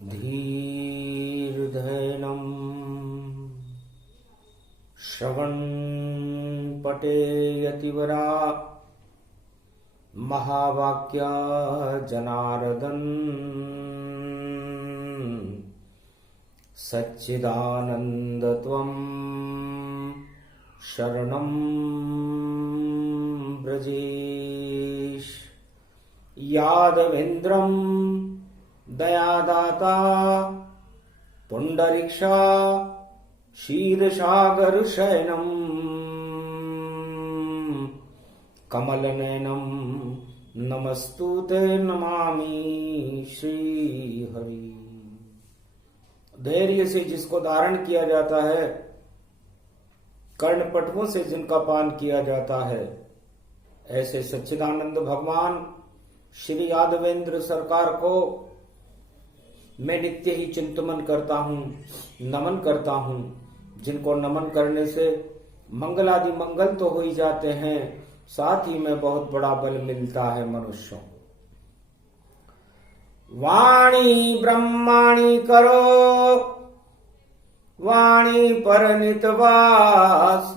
धीर्धैनं श्रवणपटे यतिवरा महावाक्या जनार्दन सच्चिदानन्दत्वं शरणं ब्रजेश। यादवेन्द्रं दयादाता पुंडरीक्षा क्षीरसागर शयनम कमलनयनम नमस्तुते नमामि श्रीहरि। धैर्य से जिसको धारण किया जाता है, कर्णपटुओं से जिनका पान किया जाता है, ऐसे सच्चिदानंद भगवान श्री यादवेंद्र सरकार को मैं नित्य ही चिंतन करता हूँ, नमन करता हूँ। जिनको नमन करने से मंगलादि मंगल तो हो ही जाते हैं, साथ ही में बहुत बड़ा बल मिलता है मनुष्यों को। वाणी ब्रह्माणी करो वाणी पर नितवास,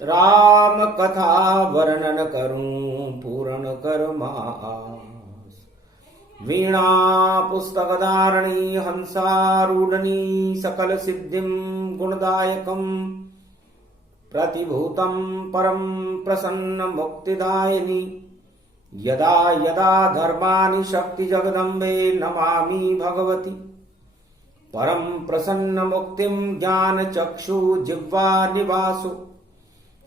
राम कथा वर्णन करूं पूर्ण कर मास। वीणा पुस्तक धारणी हंसारूढ़नी सकल सिद्धिं गुणदायकं, प्रतिभूतं परम प्रसन्न मुक्तिदायिनी। यदा यदा धर्माणि शक्ति जगदम्बे नमामि भगवती। परम प्रसन्न मुक्तिं ज्ञान चक्षु जिह्वा निवासु,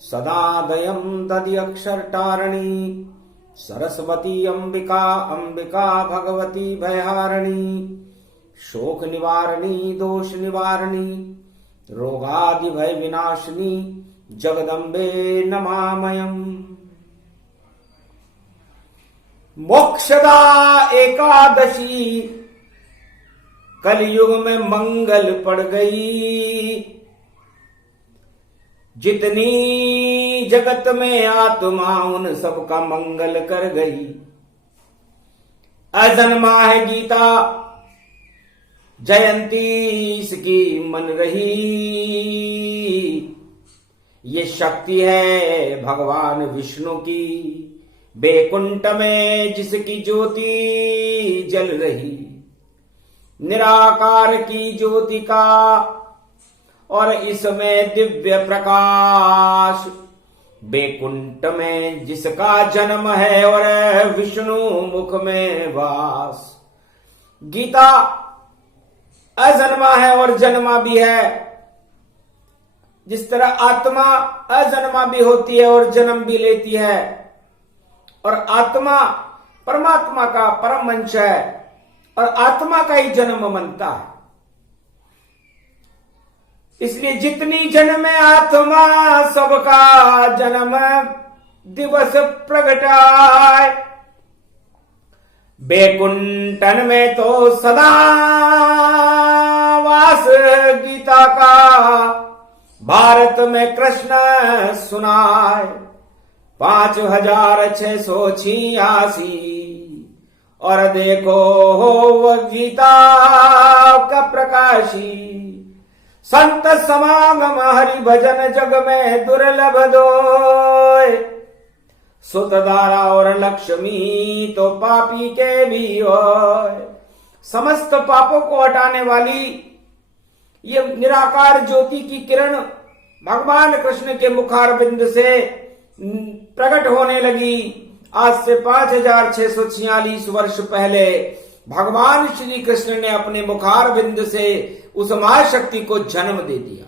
सदा दयं दधि अक्षरटारिणी। सरस्वती अंबिका अंबिका भगवती भयहारिणी। शोक निवारणी दोष निवारणी, रोगादि भय विनाशिनी। जगदम्बे नमामयम्। मोक्षदा एकादशी कलयुग में मंगल पड़ गई। जितनी जगत में आत्मा उन सबका मंगल कर गई। अजन्मा है गीता जयंती इसकी मन रही। ये शक्ति है भगवान विष्णु की, बैकुंठ में जिसकी ज्योति जल रही। निराकार की ज्योति का और इसमें दिव्य प्रकाश। बैकुंठ में जिसका जन्म है और विष्णु मुख में वास। गीता अजन्मा है और जन्मा भी है। जिस तरह आत्मा अजन्मा भी होती है और जन्म भी लेती है, और आत्मा परमात्मा का परम अंश है और आत्मा का ही जन्म मनता है। इसलिए जितनी जन्म आत्मा सबका जन्म दिवस प्रगटाए। बैकुंठन में तो सदा वास गीता का, भारत में कृष्ण सुनाए। 5686 और देखो वो गीता का प्रकाशी। संत समागम हरि भजन जग में दुर्लभ दोय। सुतदारा और लक्ष्मी तो पापी के भी होय। समस्त पापों को हटाने वाली ये निराकार ज्योति की किरण भगवान कृष्ण के मुखारविंद से प्रकट होने लगी। आज से 5646 वर्ष पहले भगवान श्री कृष्ण ने अपने मुखारविंद से उस महाशक्ति को जन्म दे दिया,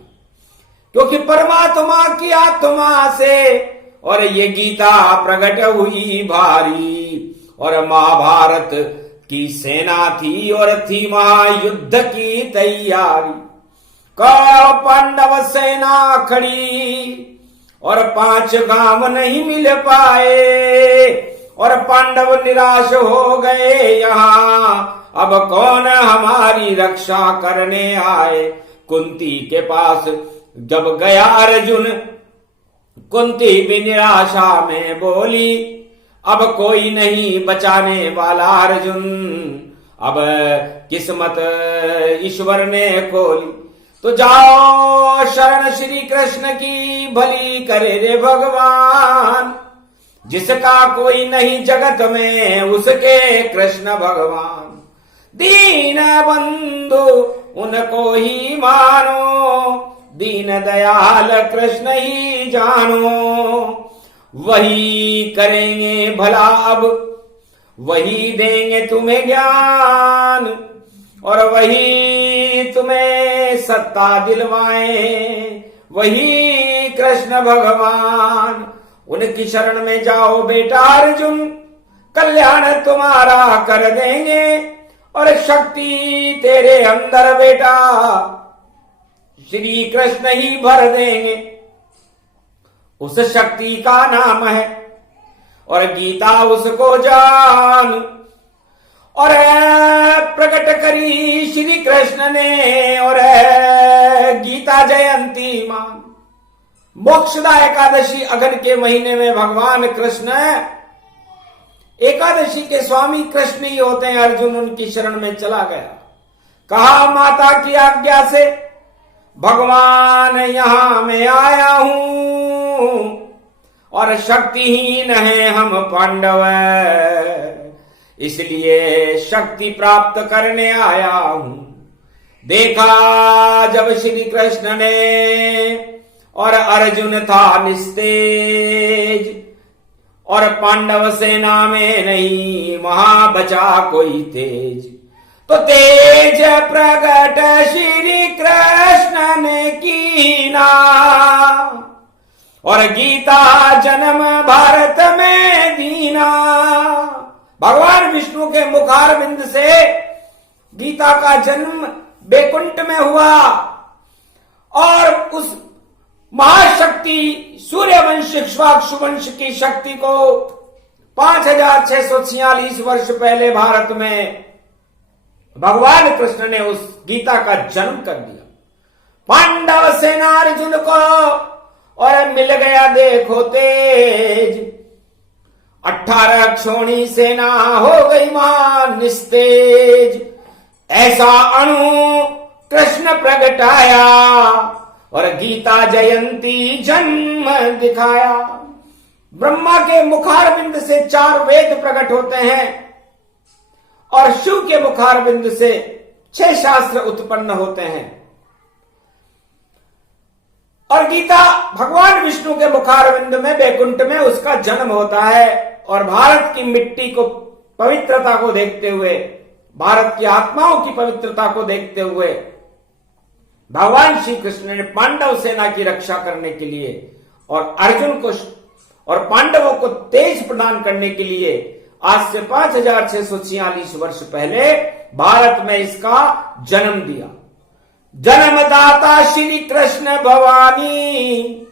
क्योंकि परमात्मा की आत्मा से और ये गीता प्रकट हुई भारी। और महाभारत की सेना थी और थी महायुद्ध की तैयारी। पांडव सेना खड़ी और 5 गांव नहीं मिल पाए, और पांडव निराश हो गए। यहाँ अब कौन हमारी रक्षा करने आए। कुंती के पास जब गया अर्जुन, कुंती भी निराशा में बोली, अब कोई नहीं बचाने वाला अर्जुन। अब किस्मत ईश्वर ने खोली, तो जाओ शरण श्री कृष्ण की, भली करे रे भगवान। जिसका कोई नहीं जगत में उसके कृष्ण भगवान। दीन बंधु उनको ही मानो, दीन दयाल कृष्ण ही जानो। वही करेंगे भला अब, वही देंगे तुम्हें ज्ञान, और वही तुम्हें सत्ता दिलवाएं, वही कृष्ण भगवान। उनकी शरण में जाओ बेटा अर्जुन, कल्याण तुम्हारा कर देंगे, और शक्ति तेरे अंदर बेटा श्री कृष्ण ही भर देंगे। उस शक्ति का नाम है, और गीता उसको जान। और प्रकट करी श्री कृष्ण ने, और गीता जयंती मान। मोक्षदा एकादशी अगन के महीने में भगवान कृष्ण एकादशी के स्वामी कृष्ण ही होते हैं। अर्जुन उनकी शरण में चला गया, कहा माता की आज्ञा से भगवान यहां मैं आया हूं, और शक्तिहीन है हम पांडव, इसलिए शक्ति प्राप्त करने आया हूं। देखा जब श्री कृष्ण ने, और अर्जुन था निस्तेज, और पांडव सेना में नहीं वहां बचा कोई तेज। तो तेज प्रकट श्री कृष्ण ने कीना, और गीता जन्म भारत में दीना। भगवान विष्णु के मुखार बिंद से गीता का जन्म बैकुंठ में हुआ, और उस महाशक्ति सूर्यवंश इक्ष्वाकुवंश की शक्ति को 5646 वर्ष पहले भारत में भगवान कृष्ण ने उस गीता का जन्म कर दिया। पांडव सेना अर्जुन को, और मिल गया देखो तेज। 18 क्षोणी सेना हो गई मान निस्तेज। ऐसा अणु कृष्ण प्रगटाया, और गीता जयंती जन्म दिखाया। ब्रह्मा के मुखार बिंद से 4 वेद प्रकट होते हैं, और शिव के मुखार बिंद से 6 शास्त्र उत्पन्न होते हैं। और गीता भगवान विष्णु के मुखार बिंद में वैकुंठ में उसका जन्म होता है। और भारत की मिट्टी को पवित्रता को देखते हुए, भारत की आत्माओं की पवित्रता को देखते हुए भगवान श्री कृष्ण ने पांडव सेना की रक्षा करने के लिए, और अर्जुन को और पांडवों को तेज प्रदान करने के लिए आज से 5646 वर्ष पहले भारत में इसका जन्म दिया। जन्मदाता श्री कृष्ण भवानी,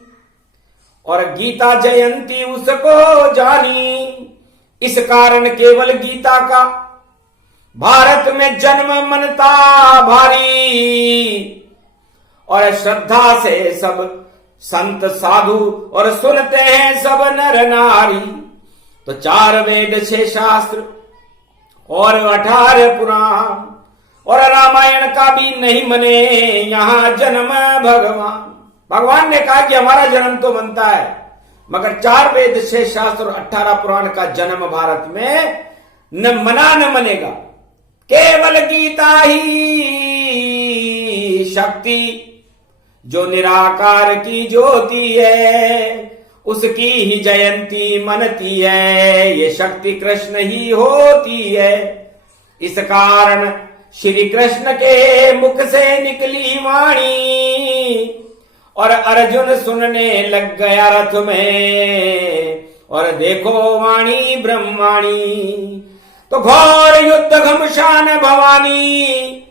और गीता जयंती उसको जानी। इस कारण केवल गीता का भारत में जन्म मनता भारी, और श्रद्धा से सब संत साधु और सुनते हैं सब नर नारी। तो 4 वेद 6 शास्त्र और 18 पुराण, और रामायण का भी नहीं मने यहां जन्म भगवान। भगवान ने कहा कि हमारा जन्म तो बनता है, मगर 4 वेद 6 शास्त्र और 18 पुराण का जन्म भारत में न मना न मनेगा। केवल गीता ही शक्ति जो निराकार की ज्योति है, उसकी ही जयंती मनती है। ये शक्ति कृष्ण ही होती है। इस कारण श्री कृष्ण के मुख से निकली वाणी, और अर्जुन सुनने लग गया रथ में। और देखो वाणी ब्रह्माणी, तो घोर युद्ध घमशान भवानी।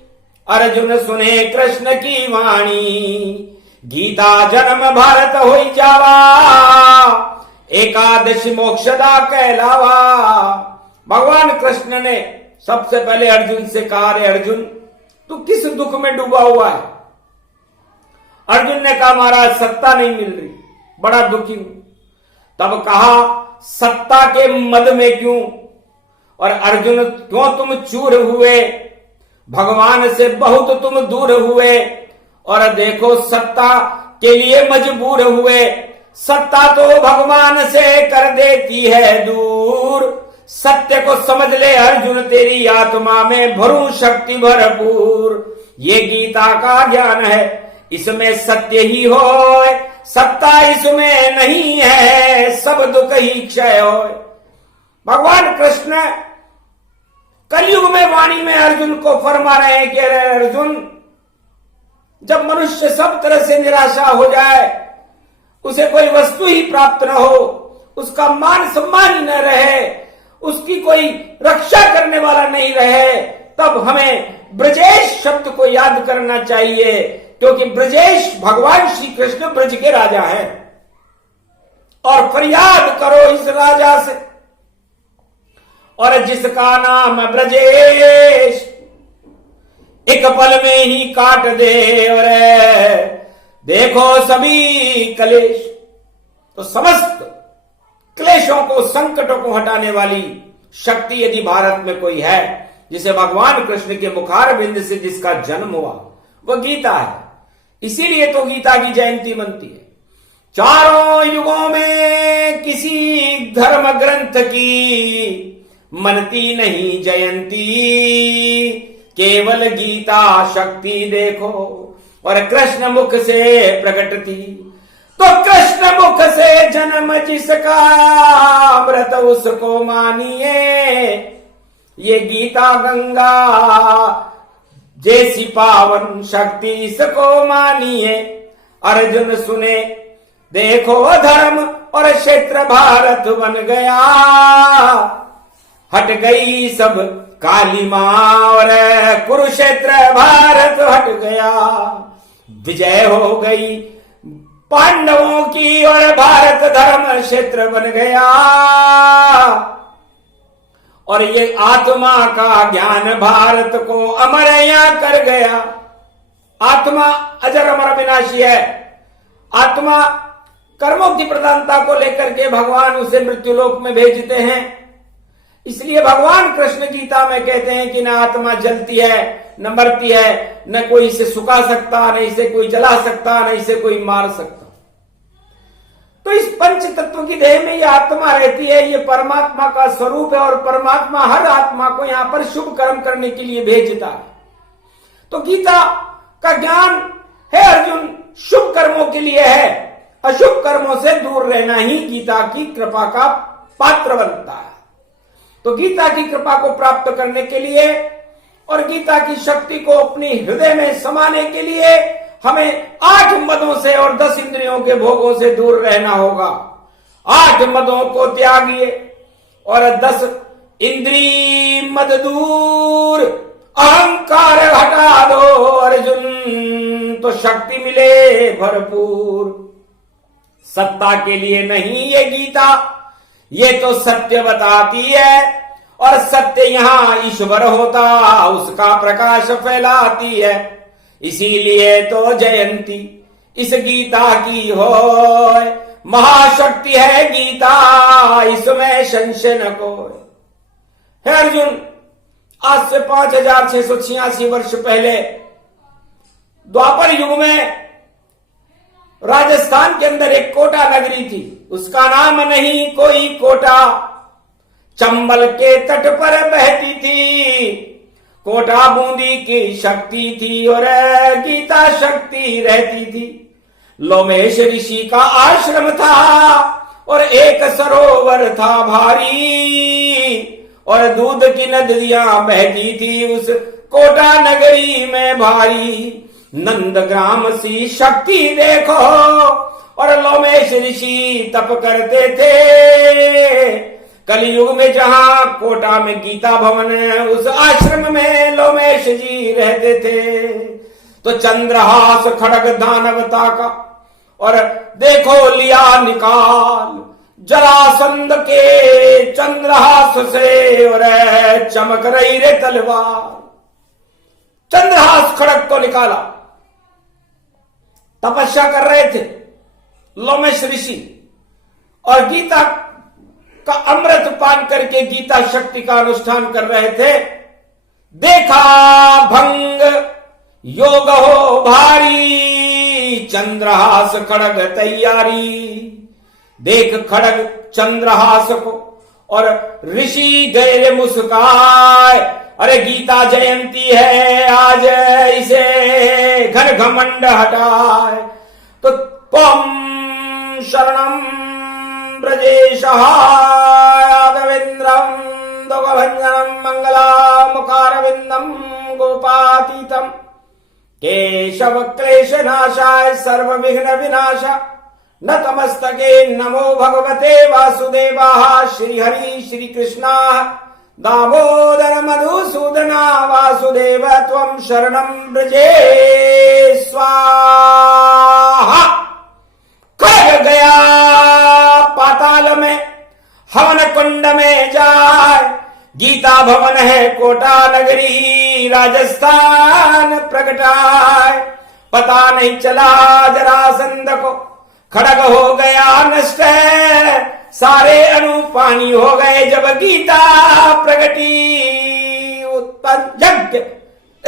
अर्जुन सुने कृष्ण की वाणी, गीता जन्म भारत होई जावा। एकादशी मोक्षदा कहलावा। भगवान कृष्ण ने सबसे पहले अर्जुन से कहा, रे अर्जुन तू किस दुख में डूबा हुआ है? अर्जुन ने कहा, महाराज सत्ता नहीं मिल रही, बड़ा दुखी हूं। तब कहा, सत्ता के मद में क्यों? और अर्जुन क्यों तुम चूर हुए, भगवान से बहुत तुम दूर हुए, और देखो सत्ता के लिए मजबूर हुए, सत्ता तो भगवान से कर देती है दूर, सत्य को समझ ले अर्जुन तेरी आत्मा में भरू शक्ति भरपूर, ये गीता का ज्ञान है इसमें सत्य ही हो, सत्ता इसमें नहीं है सब दुख ही क्षय हो। भगवान कृष्ण कलयुग में वाणी में अर्जुन को फरमा रहे हैं कि अरे अर्जुन, जब मनुष्य सब तरह से निराशा हो जाए, उसे कोई वस्तु ही प्राप्त न हो, उसका मान सम्मान ही न रहे, उसकी कोई रक्षा करने वाला नहीं रहे, तब हमें ब्रजेश शब्द को याद करना चाहिए, क्योंकि ब्रजेश भगवान श्री कृष्ण ब्रज के राजा हैं, और फरियाद करो इस राजा से, और जिसका नाम ब्रजेश एक पल में ही काट दे, और देखो सभी क्लेश, तो समस्त क्लेशों को संकटों को हटाने वाली शक्ति यदि भारत में कोई है, जिसे भगवान कृष्ण के मुखार बिंद से जिसका जन्म हुआ, वह गीता है। इसीलिए तो गीता की जयंती बनती है। चारों युगों में किसी धर्म ग्रंथ की मनती नहीं जयंती, केवल गीता शक्ति देखो, और कृष्ण मुख से प्रकट थी, तो कृष्ण मुख से जन्म जिसका अमृत उसको मानिए, ये गीता गंगा जैसी पावन शक्ति इसको मानिए। अर्जुन सुने देखो धर्म और क्षेत्र भारत बन गया, हट गई सब काली मां और कुरुक्षेत्र भारत हट गया, विजय हो गई पांडवों की और भारत धर्म क्षेत्र बन गया, और ये आत्मा का ज्ञान भारत को अमर यहां कर गया। आत्मा अजर अमर अविनाशी है। आत्मा कर्मों की प्रधानता को लेकर के भगवान उसे मृत्युलोक में भेजते हैं। इसलिए भगवान कृष्ण गीता में कहते हैं कि न आत्मा जलती है, न मरती है, न कोई इसे सुखा सकता, न इसे कोई जला सकता, न इसे कोई मार सकता। तो इस पंच तत्व की देह में यह आत्मा रहती है, ये परमात्मा का स्वरूप है, और परमात्मा हर आत्मा को यहां पर शुभ कर्म करने के लिए भेजता है। तो गीता का ज्ञान है अर्जुन शुभ कर्मों के लिए है, अशुभ कर्मों से दूर रहना ही गीता की कृपा का पात्र बनता है। तो गीता की कृपा को प्राप्त करने के लिए और गीता की शक्ति को अपनी हृदय में समाने के लिए हमें 8 मदों से और 10 इंद्रियों के भोगों से दूर रहना होगा। 8 मदों को त्यागिए और 10 इंद्री मद दूर, अहंकार हटा दो अर्जुन, तो शक्ति मिले भरपूर। सत्ता के लिए नहीं ये गीता, ये तो सत्य बताती है, और सत्य यहां ईश्वर होता उसका प्रकाश फैलाती है। इसीलिए तो जयंती इस गीता की हो, महाशक्ति है गीता इसमें संशय न कोई। है अर्जुन, आज से 5686 वर्ष पहले द्वापर युग में राजस्थान के अंदर एक कोटा नगरी थी, उसका नाम नहीं कोई कोटा, चंबल के तट पर बहती थी। कोटा बूंदी की शक्ति थी और गीता शक्ति रहती थी। लोमेश ऋषि का आश्रम था और एक सरोवर था भारी, और दूध की नदियां बहती थी उस कोटा नगरी में भारी। नंदग्राम सी शक्ति देखो, और लोमेश ऋषि तप करते थे। कलयुग में जहां कोटा में गीता भवन है, उस आश्रम में लोमेश जी रहते थे। तो चंद्रहास खड़ग दानवता का और देखो लिया निकाल, जरासंध के चंद्रहास से और चमक रही रे तलवार। चंद्रहास खड़ग को निकाला, तपस्या कर रहे थे लोमेश ऋषि, और गीता का अमृत पान करके गीता शक्ति का अनुष्ठान कर रहे थे। देखा भंग योग हो भारी, चंद्रहास खड़ग तैयारी। देख खड़ग चंद्रहास को और ऋषि गए मुस्काए, अरे गीता जयंती है आज, इसे घर घमंड हटाए। तो त्वं शरणं ब्रजेशः यादवेन्द्रं दुःखभञ्जनं मङ्गलामुखारविन्दं गोपातीतं केशव क्लेशनाशाय सर्वविघ्न विनाशा नतमस्तके नमो भगवते वासुदेवाय। श्रीहरि श्रीकृष्ण दामोदर मधुसूदना वासुदेव त्वं शरणं ब्रजे स्वाहा। खड़ग गया पाताल में, हवन कुंड में जाए। गीता भवन है कोटा नगरी, राजस्थान प्रगटाए। पता नहीं चला जरासंध को, खड़ग हो गया नष्ट, सारे अणु पानी हो गए जब गीता प्रगटी। उत्पन्न यज्ञ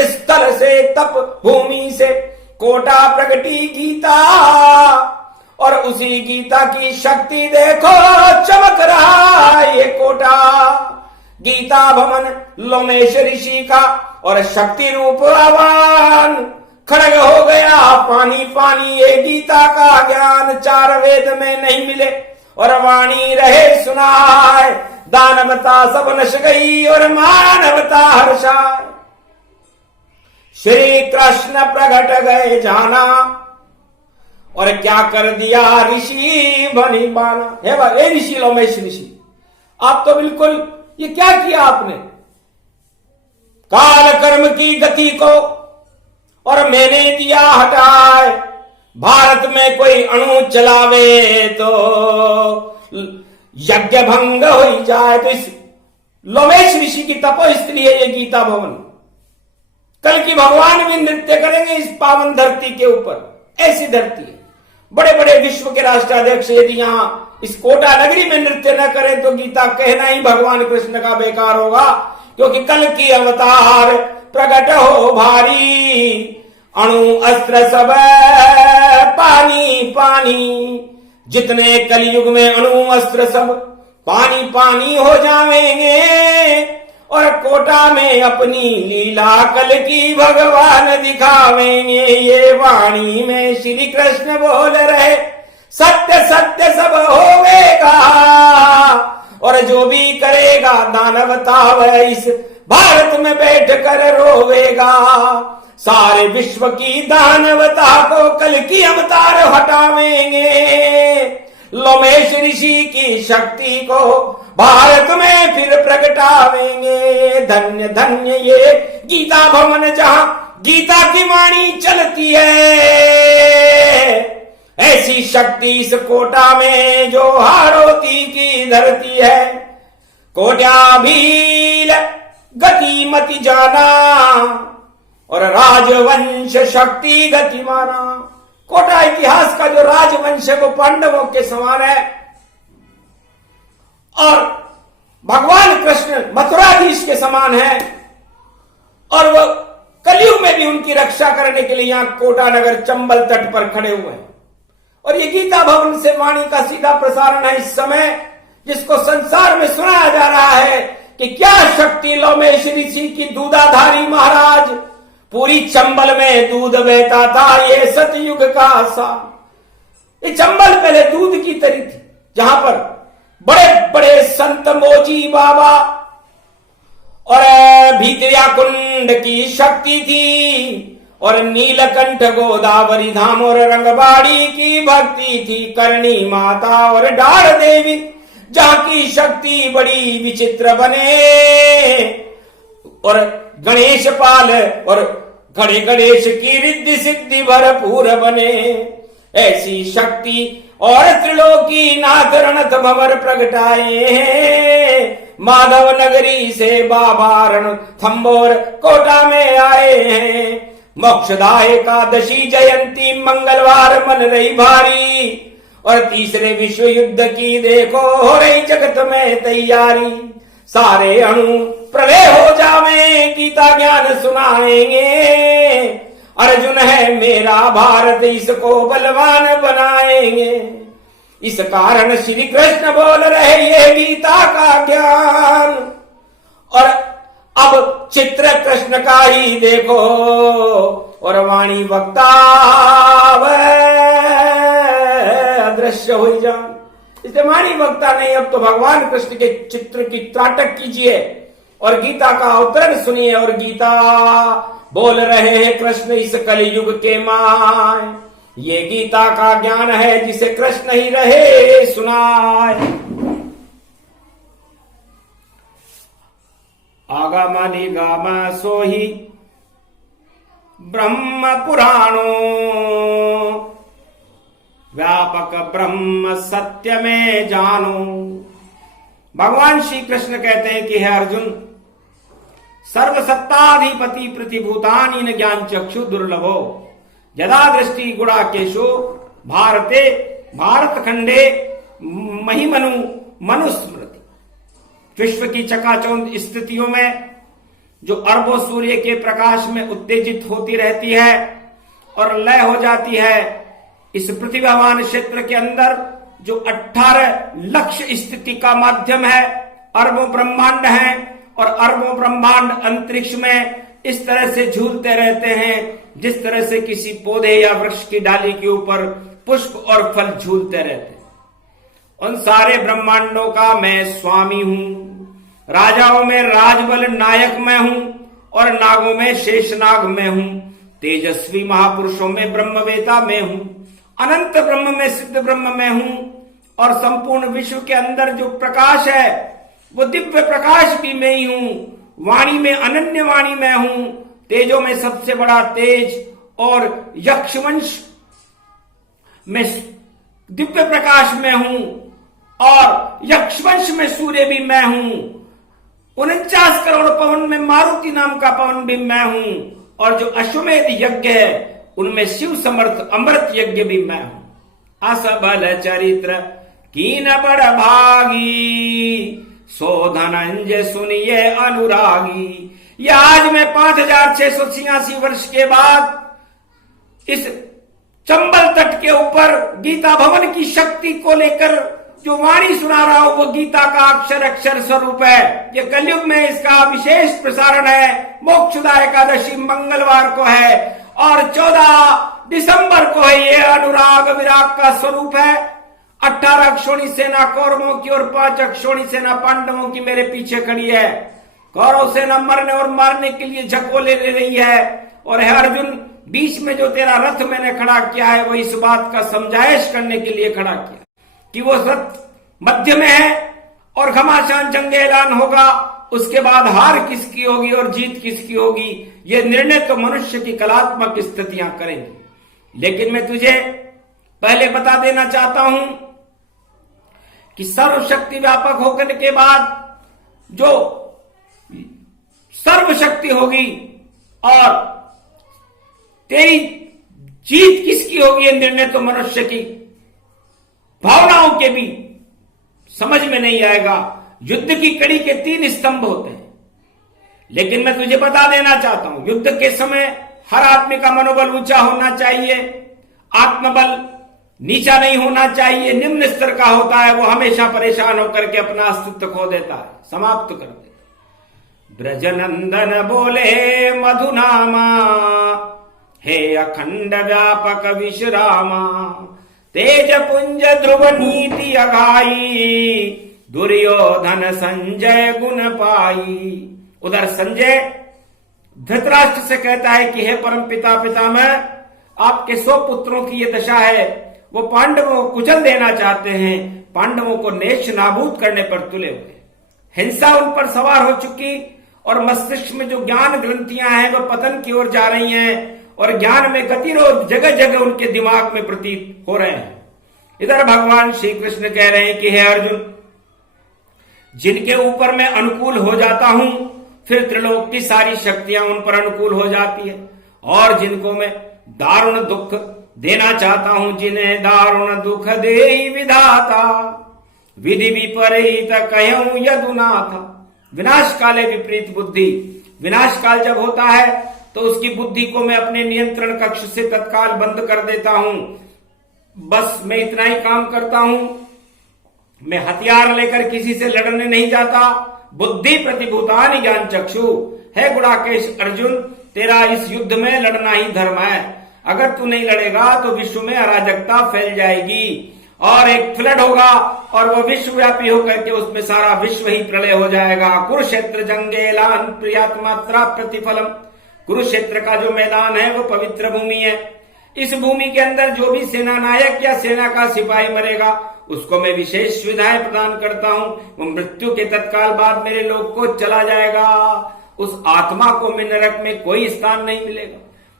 स्थल से, तप भूमि से कोटा प्रगटी गीता, और उसी गीता की शक्ति देखो चमक रहा ये कोटा। गीता भवन लोमेश ऋषि का और शक्ति रूप आवान, खड़ग हो गया पानी पानी ये गीता का ज्ञान। चार वेद में नहीं मिले और वाणी रहे सुनाए, दानवता सब नश गई और मानवता हर्षाए। श्री कृष्ण प्रगट गए जाना और क्या कर दिया ऋषि बनी बाना। हे ऋषि लोमेश ऋषि, आप तो बिल्कुल ये क्या किया आपने, काल कर्म की गति को और मैंने दिया हटाए। भारत में कोई अणु चलावे तो यज्ञ भंग हो जाए। तो इस लोमेश ऋषि की तपो स्त्री है ये गीता भवन। कल की भगवान भी नृत्य करेंगे इस पावन धरती के ऊपर। ऐसी धरती है, बड़े बड़े विश्व के राष्ट्राध्यक्ष यदि यहां इस कोटा नगरी में नृत्य न करें तो गीता कहना ही भगवान कृष्ण का बेकार होगा। क्योंकि कल की अवतार प्रकट हो भारी, अणु अस्त्र सब पानी पानी। जितने कलयुग में अणु अस्त्र सब पानी पानी हो जाएंगे, और कोटा में अपनी लीला कल की भगवान दिखावेंगे। ये वाणी में श्री कृष्ण बोल रहे, सत्य सत्य सब होवेगा, और जो भी करेगा दानवता वह इस भारत में बैठ कर रोवेगा। सारे विश्व की दानवता को कल की अवतार हटावेंगे। लोमेश ऋषि की शक्ति को भारत में फिर प्रगटावेंगे। धन्य धन्य ये गीता भवन जहां गीता की वाणी चलती है। ऐसी शक्ति इस कोटा में जो हारोती की धरती है। कोटा भील गति मति जाना और राजवंश शक्ति गति माना। कोटा इतिहास का जो राजवंश है वो पांडवों के समान है, और भगवान कृष्ण मथुराधीश के समान है, और वो कलयुग में भी उनकी रक्षा करने के लिए यहां कोटा नगर चंबल तट पर खड़े हुए हैं। और ये गीता भवन से वाणी का सीधा प्रसारण है इस समय, जिसको संसार में सुनाया जा रहा है कि क्या शक्ति लोमेश ऋषि की। दूधाधारी महाराज, पूरी चंबल में दूध बहता था, ये सतयुग का आसाम। ये चंबल पहले दूध की तरी थी, जहां पर बड़े बड़े संत मोची बाबा और भीतरिया कुंड की शक्ति थी, और नीलकंठ गोदावरी धाम और रंगबाड़ी की भक्ति थी। करणी माता और डार देवी जहां की शक्ति बड़ी विचित्र बने, और गणेश पाल और घड़े गणेश की रिद्धि सिद्धि भरपूर बने। ऐसी शक्ति और त्रिलोकी नाथ रणथ भंवर प्रगटाए हैं। माधव नगरी से बाबा रणथंभौर कोटा में आए हैं। मोक्षदा एकादशी जयंती मंगलवार मन रही भारी, और तीसरे विश्व युद्ध की देखो हो रही जगत में तैयारी। सारे अणु प्रलय हो जावे, गीता ज्ञान सुनाएंगे। अर्जुन है मेरा भारत, इसको बलवान बनाएंगे। इस कारण श्री कृष्ण बोल रहे ये गीता का ज्ञान। और अब चित्र कृष्ण का ही देखो, और वाणी वक्ता अदृश्य हो जान। इसलिए वाणी वक्ता नहीं, अब तो भगवान कृष्ण के चित्र की त्राटक कीजिए और गीता का अवतरण सुनिए। और गीता बोल रहे हैं कृष्ण इस कलयुग के माय, ये गीता का ज्ञान है जिसे कृष्ण ही रहे सुनाए। आगम निगम सोही ब्रह्म पुराणो, व्यापक ब्रह्म सत्य में जानो। भगवान श्री कृष्ण कहते हैं कि हे अर्जुन, सर्वसत्ताधिपति प्रतिभूतानि न ज्ञान चक्षु दुर्लभो, यदा दृष्टि गुणाकेशो भारते भारत खंडे महिमनु मनुस्मृति। विश्व की चकाचौंध स्थितियों में जो अरबों सूर्य के प्रकाश में उत्तेजित होती रहती है और लय हो जाती है, इस प्रतिभावान क्षेत्र के अंदर जो 18 लक्ष्य स्थिति का माध्यम है, अरबों ब्रह्मांड है और अरबों ब्रह्मांड अंतरिक्ष में इस तरह से झूलते रहते हैं जिस तरह से किसी पौधे या वृक्ष की डाली के ऊपर पुष्प और फल झूलते रहते हैं। उन सारे ब्रह्मांडों का मैं स्वामी हूं। राजाओं में राजबल नायक मैं हूं और नागों में शेषनाग मैं हूं। तेजस्वी महापुरुषों में ब्रह्मवेता मैं हूं। अनंत ब्रह्म में सिद्ध ब्रह्म मैं हूं। और संपूर्ण विश्व के अंदर जो प्रकाश है वो दिव्य प्रकाश भी मैं ही हूं। वाणी में अनन्य वाणी मैं हूं। तेजों में सबसे बड़ा तेज और यक्षवंश में दिव्य प्रकाश में हूं और यक्षवंश में सूर्य भी मैं हूं। 49 करोड़ पवन में मारुति नाम का पवन भी मैं हूं। और जो अश्वमेध यज्ञ है उनमें शिव समर्थ अमृत यज्ञ भी मैं हूं। असबल चरित्र कीन बड़ भागी, सो धनंजय सुनिए अनुरागी। ये आज मैं 5686 वर्ष के बाद इस चंबल तट के ऊपर गीता भवन की शक्ति को लेकर जो वाणी सुना रहा हूं वो गीता का अक्षर अक्षर स्वरूप है। ये कलयुग में इसका विशेष प्रसारण है। मोक्षदा एकादशी मंगलवार को है और 14 दिसंबर को है। ये अनुराग विराग का स्वरूप है। 18 अक्षोणी सेना कौरवों की और 5 अक्षोणी सेना पांडवों की मेरे पीछे खड़ी है। कौरव सेना मरने और मारने के लिए झकोले ले रही है और है अर्जुन बीच में जो तेरा रथ मैंने खड़ा किया है वो इस बात का समझाइश करने के लिए खड़ा किया कि वो रथ मध्य में है और घमासान जंग ऐलान होगा। उसके बाद हार किसकी होगी और जीत किसकी होगी ये निर्णय तो मनुष्य की कलात्मक स्थितियां करेंगी। लेकिन मैं तुझे पहले बता देना चाहता हूं कि सर्वशक्ति व्यापक होकर के बाद जो सर्वशक्ति होगी और तेरी जीत किसकी होगी ये निर्णय तो मनुष्य की भावनाओं के भी समझ में नहीं आएगा। युद्ध की कड़ी के 3 स्तंभ होते हैं। लेकिन मैं तुझे बता देना चाहता हूं युद्ध के समय हर आदमी का मनोबल ऊंचा होना चाहिए, आत्मबल नीचा नहीं होना चाहिए। निम्न स्तर का होता है वो हमेशा परेशान होकर के अपना अस्तित्व खो देता है, समाप्त कर देता है। ब्रजनंदन बोले मधुनामा, हे अखंड व्यापक विश्रामा। तेज पुंज ध्रुव नीति अघाई, दुर्योधन संजय गुण पाई। उधर संजय धृतराष्ट्र से कहता है कि हे परम पिता पितामह, आपके 100 पुत्रों की ये दशा है, वो पांडवों को कुचल देना चाहते हैं, पांडवों को नेश नाबूद करने पर तुले हुए। हिंसा उन पर सवार हो चुकी और मस्तिष्क में जो ज्ञान ग्रंथियां हैं वो पतन की ओर जा रही हैं और ज्ञान में गतिरोध जगह जगह उनके दिमाग में प्रतीत हो रहे हैं। इधर भगवान श्री कृष्ण कह रहे हैं कि हे अर्जुन, जिनके ऊपर मैं अनुकूल हो जाता हूं फिर त्रिलोक की सारी शक्तियां उन पर अनुकूल हो जाती है और जिनको मैं दारुण दुख देना चाहता हूं जिन्हें दारुण दुख दे विधाता, विधि विपरीत कहूं यदुनाथ। विनाश काले विपरीत बुद्धि, विनाश काल जब होता है तो उसकी बुद्धि को मैं अपने नियंत्रण कक्ष से तत्काल बंद कर देता हूं। बस मैं इतना ही काम करता हूं, मैं हथियार लेकर किसी से लड़ने नहीं जाता। बुद्धि प्रतिभूतानि ज्ञान चक्षु। है गुणाकेश अर्जुन, तेरा इस युद्ध में लड़ना ही धर्म है। अगर तू नहीं लड़ेगा तो विश्व में अराजकता फैल जाएगी और एक फ्लड होगा और वह विश्वव्यापी होकर के उसमें सारा विश्व ही प्रलय हो जाएगा। कुरुक्षेत्र जंगेलान प्रियात्मात्रा प्रतिफलम। कुरुक्षेत्र का जो मैदान है वो पवित्र भूमि है। इस भूमि के अंदर जो भी सेना नायक या सेना का सिपाही मरेगा उसको मैं विशेष सुविधाएं प्रदान करता हूं। वो मृत्यु के तत्काल बाद मेरे लोक को चला जाएगा। उस आत्मा को मैं नरक में कोई स्थान नहीं मिलेगा।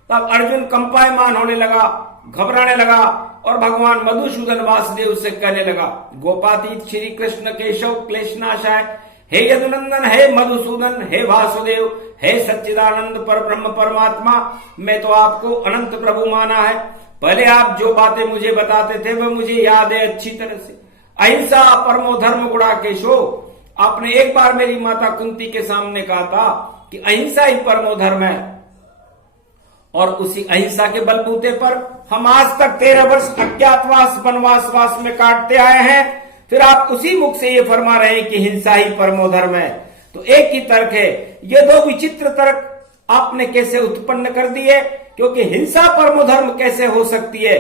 तब अर्जुन कंपायमान होने लगा, घबराने लगा और भगवान मधुसूदन वासुदेव से कहने लगा, गोपातीत श्री कृष्ण केशव क्लेशनाशाय, हे यदुनंदन, हे मधुसूदन, हे वासुदेव, हे सच्चिदानंद पर ब्रह्म परमात्मा, मैं तो आपको अनंत प्रभु माना है। पहले आप जो बातें मुझे बताते थे वह मुझे याद है अच्छी तरह से। अहिंसा परमो धर्म गुणाकेशो। आपने एक बार मेरी माता कुंती के सामने कहा था कि अहिंसा ही परमो धर्म है और उसी अहिंसा के बलबूते पर हम आज तक 13 वर्ष अज्ञातवास वनवासवास में काटते आए हैं। फिर आप उसी मुख से ये फरमा रहे हैं कि हिंसा ही परमो धर्म है। तो एक ही तर्क है। ये दो विचित्र तर्क आपने कैसे उत्पन्न कर दिए? क्योंकि हिंसा परमो धर्म कैसे हो सकती है?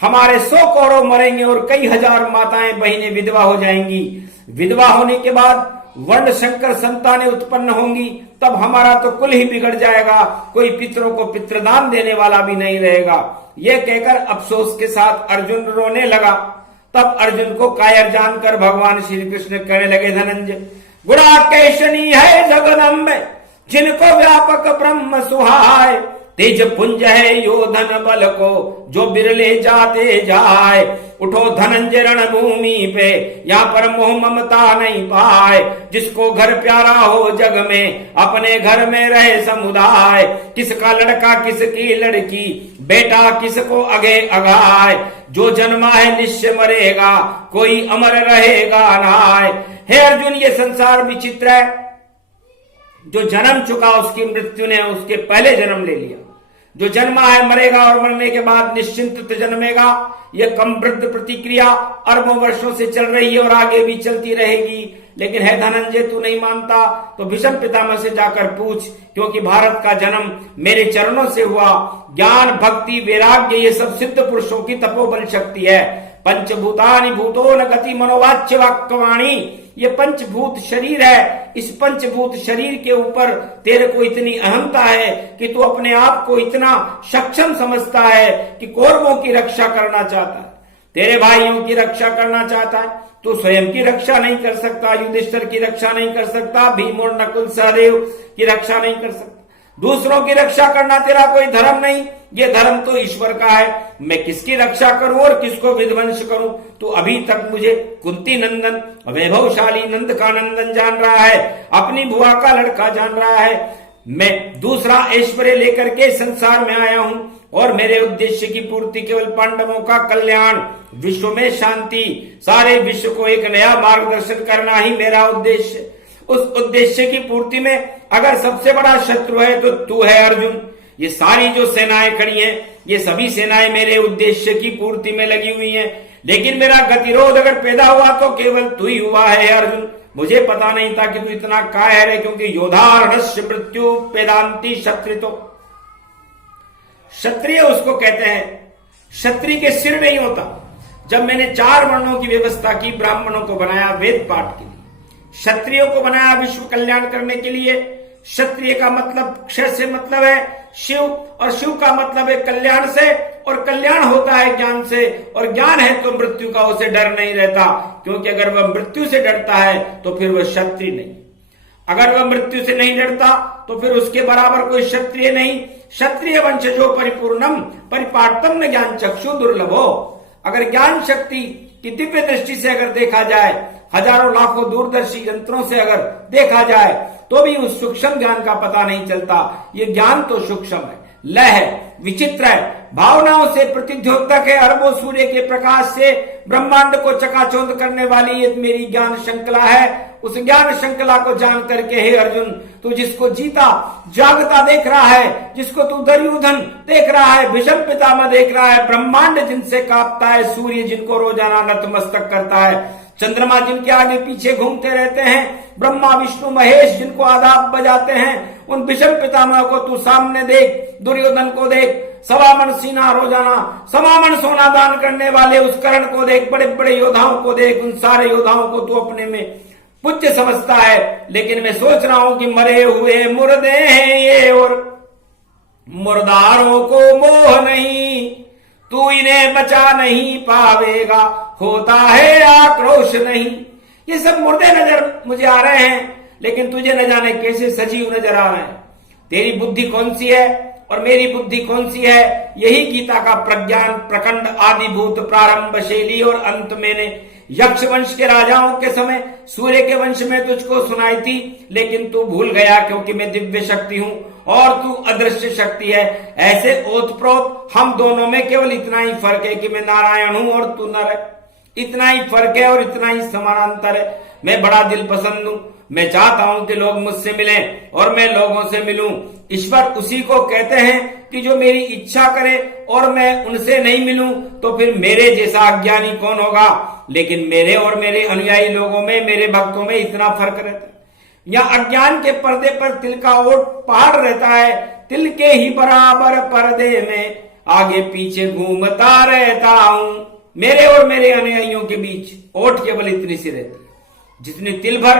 हमारे 100 कौरव मरेंगे और कई हजार माताएं बहनें विधवा हो जाएंगी। विधवा होने के बाद वर्ण शंकर संतानें उत्पन्न होंगी, तब हमारा तो कुल ही बिगड़ जाएगा। कोई पितरों को पितृदान देने वाला भी नहीं रहेगा। यह कहकर अफसोस के साथ अर्जुन रोने लगा। तब अर्जुन को कायर जानकर भगवान श्री कृष्ण कहने लगे, धनंजय, गुणाकेशनी है जगदम्बे, जिनको व्यापक ब्रह्म सुहाय, तेज पुंज है यो धन बल को, जो बिरले जाते जाए। उठो धनंजय रण भूमि पे, यहाँ पर मोह ममता नहीं पाए। जिसको घर प्यारा हो जग में, अपने घर में रहे समुदाय। किसका लड़का किसकी लड़की, बेटा किसको अगे अगाए। जो जन्मा है निश्चय मरेगा, कोई अमर रहेगा नाय। हे अर्जुन, ये संसार विचित्र है। जो जन्म चुका उसकी मृत्यु ने उसके पहले जन्म ले लिया। जो जन्मा है मरेगा और मरने के बाद निश्चिंत जन्मेगा। यह कम वृद्ध प्रतिक्रिया अरबों वर्षों से चल रही है और आगे भी चलती रहेगी। लेकिन है धनंजय, तू नहीं मानता तो भीष्म पितामह से जाकर पूछ, क्योंकि भारत का जन्म मेरे चरणों से हुआ। ज्ञान भक्ति वैराग्य ये सब सिद्ध पुरुषों की तपोबल शक्ति है। पंचभूतानि भूतो न गति मनोवाच्य वाक्यवाणी। ये पंचभूत शरीर है। इस पंचभूत शरीर के ऊपर तेरे को इतनी अहंता है कि तू अपने आप को इतना सक्षम समझता है कि कौरवों की रक्षा करना चाहता है, तेरे भाइयों की रक्षा करना चाहता है। तू स्वयं की रक्षा नहीं कर सकता, युधिष्ठिर की रक्षा नहीं कर सकता, भीम और नकुल सहदेव की रक्षा नहीं कर सकता। दूसरों की रक्षा करना तेरा कोई धर्म नहीं। ये धर्म तो ईश्वर का है। मैं किसकी रक्षा करूं और किसको विध्वंस करूं? तो अभी तक मुझे कुंती नंदन वैभवशाली नंद का नंदन जान रहा है, अपनी बुआ का लड़का जान रहा है। मैं दूसरा ऐश्वर्य लेकर के संसार में आया हूं और मेरे उद्देश्य की पूर्ति केवल पांडवों का कल्याण, विश्व में शांति, सारे विश्व को एक नया मार्गदर्शन करना ही मेरा उद्देश्य। उस उद्देश्य की पूर्ति में अगर सबसे बड़ा शत्रु है तो तू है अर्जुन। ये सारी जो सेनाएं खड़ी हैं, ये सभी सेनाएं मेरे उद्देश्य की पूर्ति में लगी हुई हैं। लेकिन मेरा गतिरोध अगर पैदा हुआ तो केवल तू ही हुआ है अर्जुन। मुझे पता नहीं था कि तू इतना कायर है, क्योंकि योधारणस्य मृत्यु वेदांती क्षत्रिय। क्षत्रिय उसको कहते हैं, क्षत्रिय के सिर नहीं होता। जब मैंने 4 वर्णों की व्यवस्था की, ब्राह्मणों को बनाया वेद पाठ के लिए, क्षत्रियों को बनाया विश्व कल्याण करने के लिए। क्षत्रिय का मतलब क्ष से मतलब है शिव, और शिव का मतलब है कल्याण से, और कल्याण होता है ज्ञान से, और ज्ञान है तो मृत्यु का उसे डर नहीं रहता। क्योंकि अगर वह मृत्यु से डरता है तो फिर वह क्षत्रिय नहीं। अगर वह मृत्यु से नहीं डरता तो फिर उसके बराबर कोई क्षत्रिय नहीं। क्षत्रिय वंशजो परिपूर्णम परिपाटम न ज्ञान चक्षु दुर्लभो। अगर ज्ञान शक्ति की दिव्य दृष्टि से अगर देखा जाए, हजारों लाखों दूरदर्शी यंत्रों से अगर देखा जाए, तो भी उस सूक्ष्म ज्ञान का पता नहीं चलता। ये ज्ञान तो सूक्ष्म है, लय है, विचित्र है, भावनाओं से प्रतिद्योतक है, अरबों सूर्य के प्रकाश से ब्रह्मांड को चकाचौंध करने वाली ये मेरी ज्ञान श्रृंखला है। उस ज्ञान श्रृंखला को जान करके हे अर्जुन, तू जिसको जीता जागता देख रहा है, जिसको तू दुर्योधन देख रहा है, भीष्म पितामह देख रहा है, ब्रह्मांड जिनसे कांपता है, सूर्य जिनको रोजाना नतमस्तक करता है, चंद्रमा जिनके आगे पीछे घूमते रहते हैं, ब्रह्मा विष्णु महेश जिनको आदाब बजाते हैं, उन भीष्म पितामह को तू सामने देख, दुर्योधन को देख, सवामन सीना रोजाना सवामन सोना दान करने वाले उस कर्ण को देख, बड़े बड़े योद्धाओं को देख, उन सारे योद्धाओं को तू अपने में पूज्य समझता है। लेकिन मैं सोच रहा हूं कि मरे हुए मुर्दे हैं ये और मुर्दारों को मोह नहीं, तू इन्हें बचा नहीं पावेगा, होता है आक्रोश नहीं। ये सब मुर्दे नजर मुझे आ रहे हैं, लेकिन तुझे न जाने कैसे सजीव नजर आ रहे हैं। तेरी बुद्धि कौन सी है और मेरी बुद्धि कौन सी है, यही गीता का प्रज्ञान प्रखंड आदिभूत प्रारंभ शैली और अंत मैंने यक्ष वंश के राजाओं के समय सूर्य के वंश में तुझको सुनाई थी, लेकिन तू भूल गया क्योंकि मैं दिव्य शक्ति हूं और तू अदृश्य शक्ति है। ऐसे ओतप्रोत हम दोनों में केवल इतना ही फर्क है कि मैं नारायण हूं और तू नर है। इतना ही फर्क है और इतना ही समानांतर है। मैं बड़ा दिल पसंद हूं, मैं चाहता हूं कि लोग मुझसे मिलें और मैं लोगों से मिलूं। ईश्वर उसी को कहते हैं कि जो मेरी इच्छा करे और मैं उनसे नहीं मिलूं तो फिर मेरे जैसा अज्ञानी कौन होगा। लेकिन मेरे और मेरे अनुयायी लोगों में, मेरे भक्तों में इतना फर्क रहता है। यहाँ अज्ञान के पर्दे पर तिल का ओट पहाड़ रहता है, तिल के ही बराबर पर्दे में आगे पीछे घूमता रहता हूं। मेरे और मेरे अनुयायियों के बीच ओट केवल इतनी सी रहती है जितनी तिल भर।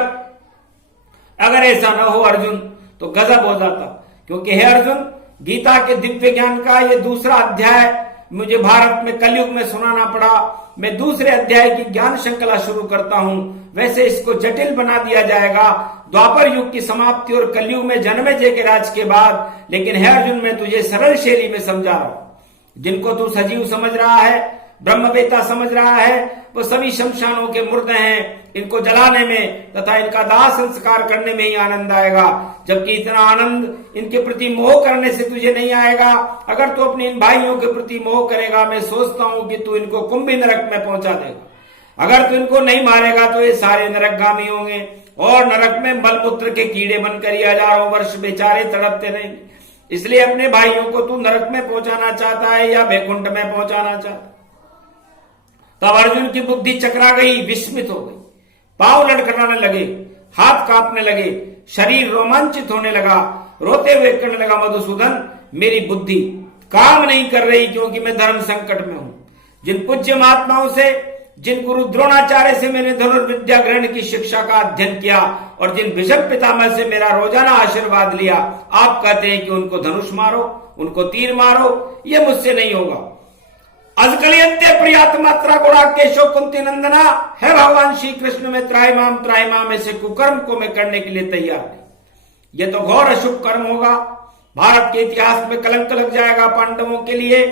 अगर ऐसा न हो अर्जुन तो गजब हो जाता, क्योंकि हे अर्जुन, गीता के दिव्य ज्ञान का ये दूसरा अध्याय मुझे भारत में कलयुग में सुनाना पड़ा। मैं दूसरे अध्याय की ज्ञान श्रृंखला शुरू करता हूं, वैसे इसको जटिल बना दिया जाएगा द्वापर युग की समाप्ति और कलयुग में जन्मेजय के राज के बाद। लेकिन हे अर्जुन, मैं तुझे सरल शैली में समझा रहा हूं। जिनको तू सजीव समझ रहा है, ब्रह्मवेता समझ रहा है, वो सभी शमशानों के मुर्दे हैं। इनको जलाने में तथा इनका दाह संस्कार करने में ही आनंद आएगा, जबकि इतना आनंद इनके प्रति मोह करने से तुझे नहीं आएगा। अगर तू अपने इन भाइयों के प्रति मोह करेगा, मैं सोचता हूं कि तू इनको कुंभी नरक में पहुंचा देगा। अगर तू इनको नहीं मारेगा तो ये सारे नरकगामी होंगे और नरक में मलमूत्र के कीड़े बनकर ही हजारों वर्ष बेचारे तड़पते रहेंगे। इसलिए अपने भाइयों को तू नरक में पहुंचाना चाहता है या बैकुंठ में पहुंचाना चाहता है। तब अर्जुन की बुद्धि चकरा गई, विस्मित हो गई, पांव लड़खड़ाने लगे, हाथ कांपने लगे, शरीर रोमांचित होने लगा, रोते हुए कहने लगा, मधुसूदन, मेरी बुद्धि काम नहीं कर रही क्योंकि मैं धर्म संकट में हूं। जिन पूज्य महात्माओं से, जिन गुरु द्रोणाचार्य से मैंने धनुर्विद्या ग्रहण की शिक्षा का अध्ययन किया और जिन भीष्म पितामह से मेरा रोजाना आशीर्वाद लिया, आप कहते हैं कि उनको धनुष मारो, उनको तीर मारो, ये मुझसे नहीं होगा। अजकलियंते प्रियात्मात्रा गुणा केशव कुंती नंदना, है भगवान श्री कृष्ण में त्राहिमाम ऐसे कुकर्म को मैं करने के लिए तैयार नहीं। ये तो घोर अशुभ कर्म होगा। भारत के इतिहास में कलंक लग जाएगा पांडवों के लिए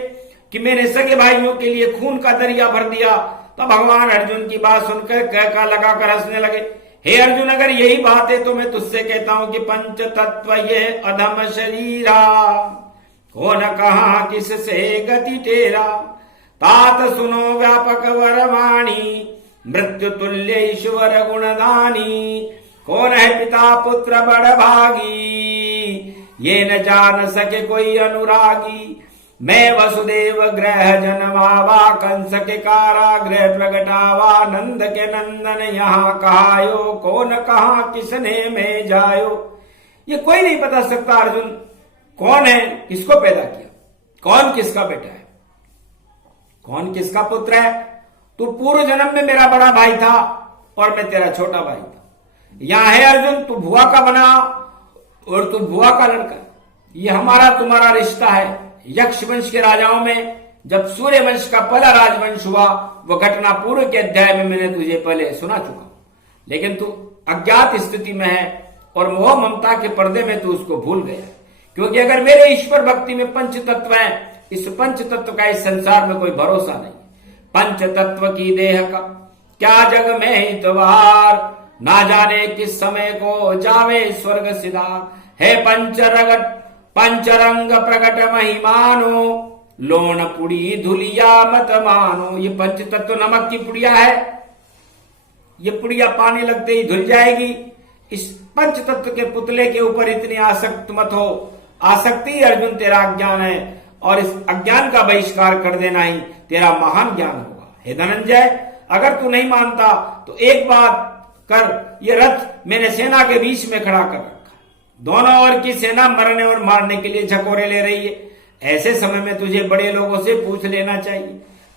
कि मैंने सगे भाइयों के लिए खून का दरिया भर दिया। तब भगवान अर्जुन की बात सुनकर कह लगाकर हंसने लगे। हे अर्जुन, अगर यही बात है तो मैं तुझसे कहता हूं कि पंच तत्व ये अधम शरीरा, हो न कहा किससे गति टेरा, तात सुनो व्यापक वरवाणी, मृत्यु तुल्य ईश्वर गुणदानी, कौन है पिता पुत्र बड़ भागी, ये न जान सके कोई अनुरागी, मैं वसुदेव ग्रह जन्मावा, कंस के कारागृह प्रगटावा, नंद के नंदन यहाँ कहायो, कौन कहा किसने में जायो। ये कोई नहीं बता सकता अर्जुन कौन है, किसको पैदा किया, कौन किसका बेटा है, कौन किसका पुत्र है। तू पूर्व जन्म में मेरा बड़ा भाई था और मैं तेरा छोटा भाई था। यहां है अर्जुन, तू भुआ का बना और तू भुआ का लड़का। ये हमारा तुम्हारा रिश्ता है। यक्ष वंश के राजाओं में जब सूर्य वंश का पहला राजवंश हुआ, वो घटना पूर्व के अध्याय में मैंने तुझे पहले सुना चुका, लेकिन तू अज्ञात स्थिति में है और मोह ममता के पर्दे में तू उसको भूल गया। क्योंकि अगर मेरे ईश्वर भक्ति में पंच तत्व है, इस पंच तत्व का इस संसार में कोई भरोसा नहीं। पंच तत्व की देह का क्या जग में हितवार, ना जाने किस समय को जावे स्वर्ग सिधार। है पंच रगत पंचरंग प्रकट महिमानो, लोण पुड़ी धुलिया मत मानो। ये पंच तत्व नमक की पुड़िया है, ये पुड़िया पानी लगते ही धुल जाएगी। इस पंच तत्व के पुतले के ऊपर इतनी आसक्त मत हो। आसक्ति अर्जुन तेरा अज्ञान है, और इस अज्ञान का बहिष्कार कर देना ही तेरा महान ज्ञान होगा। हे धनंजय, अगर तू नहीं मानता तो एक बात कर, ये रथ मैंने सेना के बीच में खड़ा कर रखा, दोनों ओर की सेना मरने और मारने के लिए झकोरे ले रही है। ऐसे समय में तुझे बड़े लोगों से पूछ लेना चाहिए।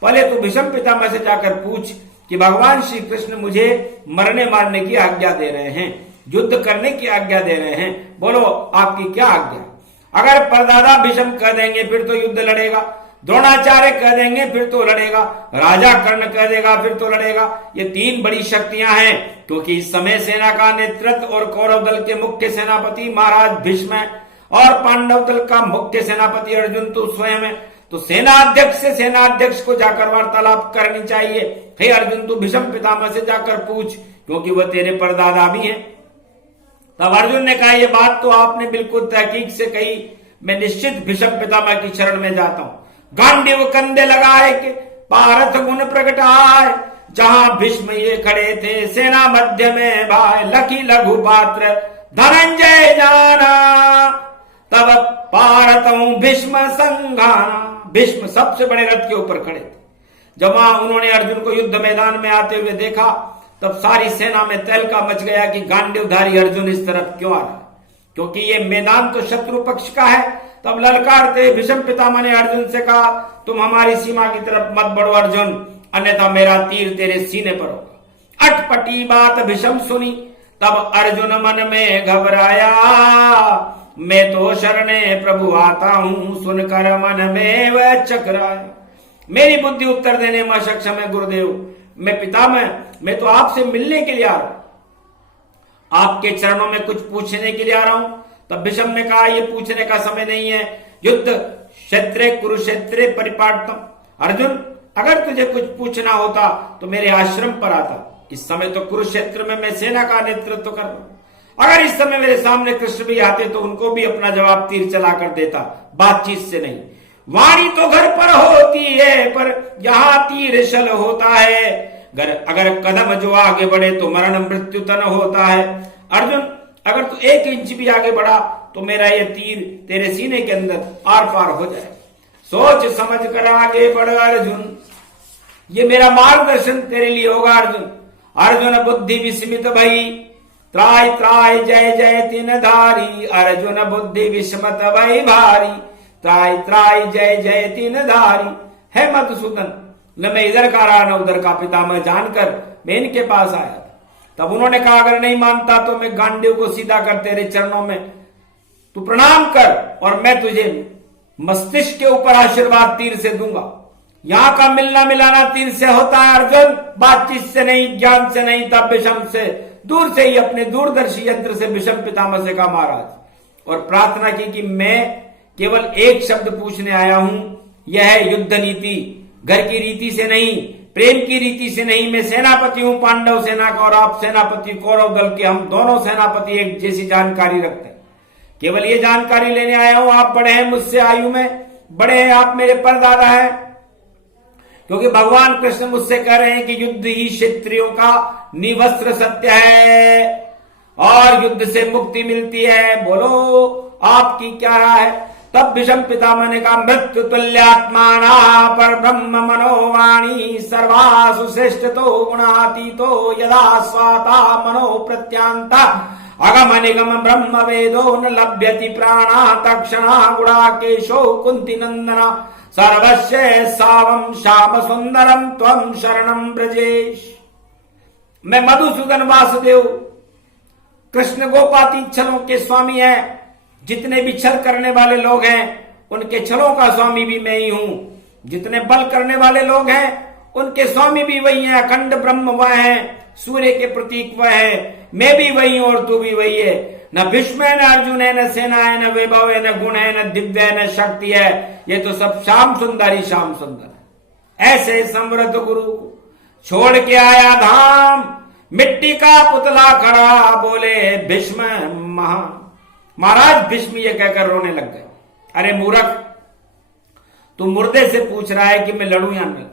पहले तू भीष्म पितामह से जाकर पूछ कि भगवान श्री कृष्ण मुझे मरने मारने की आज्ञा दे रहे हैं, युद्ध करने की आज्ञा दे रहे हैं, बोलो आपकी क्या आज्ञा। अगर परदादा भीष्म कह देंगे फिर तो युद्ध लड़ेगा, द्रोणाचार्य कह देंगे फिर तो लड़ेगा, राजा कर्ण कह देगा फिर तो लड़ेगा। ये तीन बड़ी शक्तियां हैं, क्योंकि इस समय सेना का नेतृत्व और कौरव दल के मुख्य सेनापति महाराज भीष्म है, और पांडव दल का मुख्य सेनापति अर्जुन तो स्वयं है। तो सेनाध्यक्ष से सेनाध्यक्ष को जाकर वार्तालाप करनी चाहिए। हे अर्जुन, तू भीष्म पितामह से जाकर पूछ, क्योंकि वह तेरे परदादा भी हैं। तब अर्जुन ने कहा, ये बात तो आपने बिल्कुल तहकीक से कही, मैं निश्चित भीष्म पितामह की शरण में जाता हूं। गांडीव कंधे लगाए के पारथ गुण प्रगटाए, जहां भीष्म ये खड़े थे सेना मध्य में भाई, लखी लघु पात्र धनंजय जाना, तब पारतों भीष्म संघाना। भीष्म सबसे बड़े रथ के ऊपर खड़े थे। जब वहां उन्होंने अर्जुन को युद्ध मैदान में आते हुए देखा, तब सारी सेना में तहलका मच गया कि गांडीवधारी अर्जुन इस तरफ क्यों आ रहा है, क्योंकि ये मैदान तो शत्रु पक्ष का है। तब ललकारते भीष्म पितामह ने अर्जुन से कहा, तुम हमारी सीमा की तरफ मत बढ़ो अर्जुन, अन्यथा मेरा तीर तेरे सीने पर होगा। अटपटी बात भीष्म सुनी, तब अर्जुन मन में घबराया, मैं तो शरणे प्रभु आता हूं, सुनकर मन में वह चकराया। मेरी बुद्धि उत्तर देने में अक्षम है गुरुदेव, मैं पितामह, मैं तो आपसे मिलने के लिए आ रहा हूं, आपके चरणों में कुछ पूछने के लिए आ रहा हूं। तब भीष्म ने कहा, ये पूछने का समय नहीं है, युद्ध क्षेत्रे कुरुक्षेत्रे परिपाटतम। अर्जुन, अगर तुझे कुछ पूछना होता तो मेरे आश्रम पर आता। इस समय तो कुरुक्षेत्र में मैं सेना का नेतृत्व कर रहा हूं। अगर इस समय मेरे सामने कृष्ण भी आते तो उनको भी अपना जवाब तीर चला कर देता, बातचीत से नहीं। वाणी तो घर पर होती है, पर यहाँ तीर शल होता है। अगर कदम जो आगे बढ़े तो मरण मृत्यु तन होता है। अर्जुन, अगर तू 1 इंच भी आगे बढ़ा तो मेरा ये तीर तेरे सीने के अंदर आर पार हो जाए। सोच समझ कर आगे बढ़ अर्जुन, ये मेरा मार्गदर्शन तेरे लिए होगा अर्जुन। अर्जुन बुद्धि विस्मित भई, त्राय त्राय जय जय तीन धारी, अर्जुन बुद्धि विस्मत भई भारी, त्राय त्राय जय जय तीन धारी। है मधुसूदन, न मैं इधर का रहा न उधर का, पितामह जानकर मैं इनके पास आया था। तब उन्होंने कहा, अगर नहीं मानता तो मैं गांडीव को सीधा कर तेरे चरणों में तू प्रणाम कर, और मैं तुझे मस्तिष्क के ऊपर आशीर्वाद तीर से दूंगा। यहां का मिलना मिलाना तीर से होता है अर्जुन, बातचीत से नहीं, ज्ञान से नहीं। तब भीष्म से दूर से ही अपने दूरदर्शी यंत्र से भीष्म पितामह से कहा, महाराज, और प्रार्थना की कि मैं केवल एक शब्द पूछने आया हूं, यह है युद्ध नीति, घर की रीति से नहीं, प्रेम की रीति से नहीं। मैं सेनापति हूं पांडव सेना का, और आप सेनापति कौरव दल के, हम दोनों सेनापति एक जैसी जानकारी रखते हैं। केवल ये जानकारी लेने आया हूं, आप बड़े हैं मुझसे आयु में, बड़े हैं, आप मेरे परदादा हैं, क्योंकि भगवान कृष्ण मुझसे कह रहे हैं कि युद्ध ही क्षत्रियों का निवस्त्र सत्य है और युद्ध से मुक्ति मिलती है। बोलो आपकी क्या राय है। तब भीष्म पितामह ने कहा, मृत्यु तुल्यात्माना पर ब्रह्म मनोवाणी, सर्वासु श्रेष्ठ तो गुणातीतो, यदा स्वाता मनो प्रत्यांता, अगम निगम ब्रह्म वेदो न लभ्यति प्राणा, तक्षणा गुणाकेशो कुंती नंदना, सर्वस्य सावम श्याम सुंदरम त्वं शरणम ब्रजेश। मैं मधुसूदन वासुदेव कृष्ण गोपाती छलों के स्वामी हैं। जितने भी छल करने वाले लोग हैं उनके छलों का स्वामी भी मैं ही हूं। जितने बल करने वाले लोग हैं उनके स्वामी भी वही हैं। अखंड ब्रह्म वह है, सूर्य के प्रतीक वह है, मैं भी वही हूं और तू भी वही है। न भीष्म है, न अर्जुन है, न सेना है, न वैभव है, न गुण है, न दिव्य है, न शक्ति है। ये तो सब श्याम सुंदर ही श्याम सुंदर है। ऐसे समृद्ध गुरु को छोड़ के आया धाम, मिट्टी का पुतला खड़ा, बोले भीष्म महान। महाराज भीष्म ये कहकर रोने लग गए। अरे मूर्ख, तू मुर्दे से पूछ रहा है कि मैं लड़ूं या नहीं?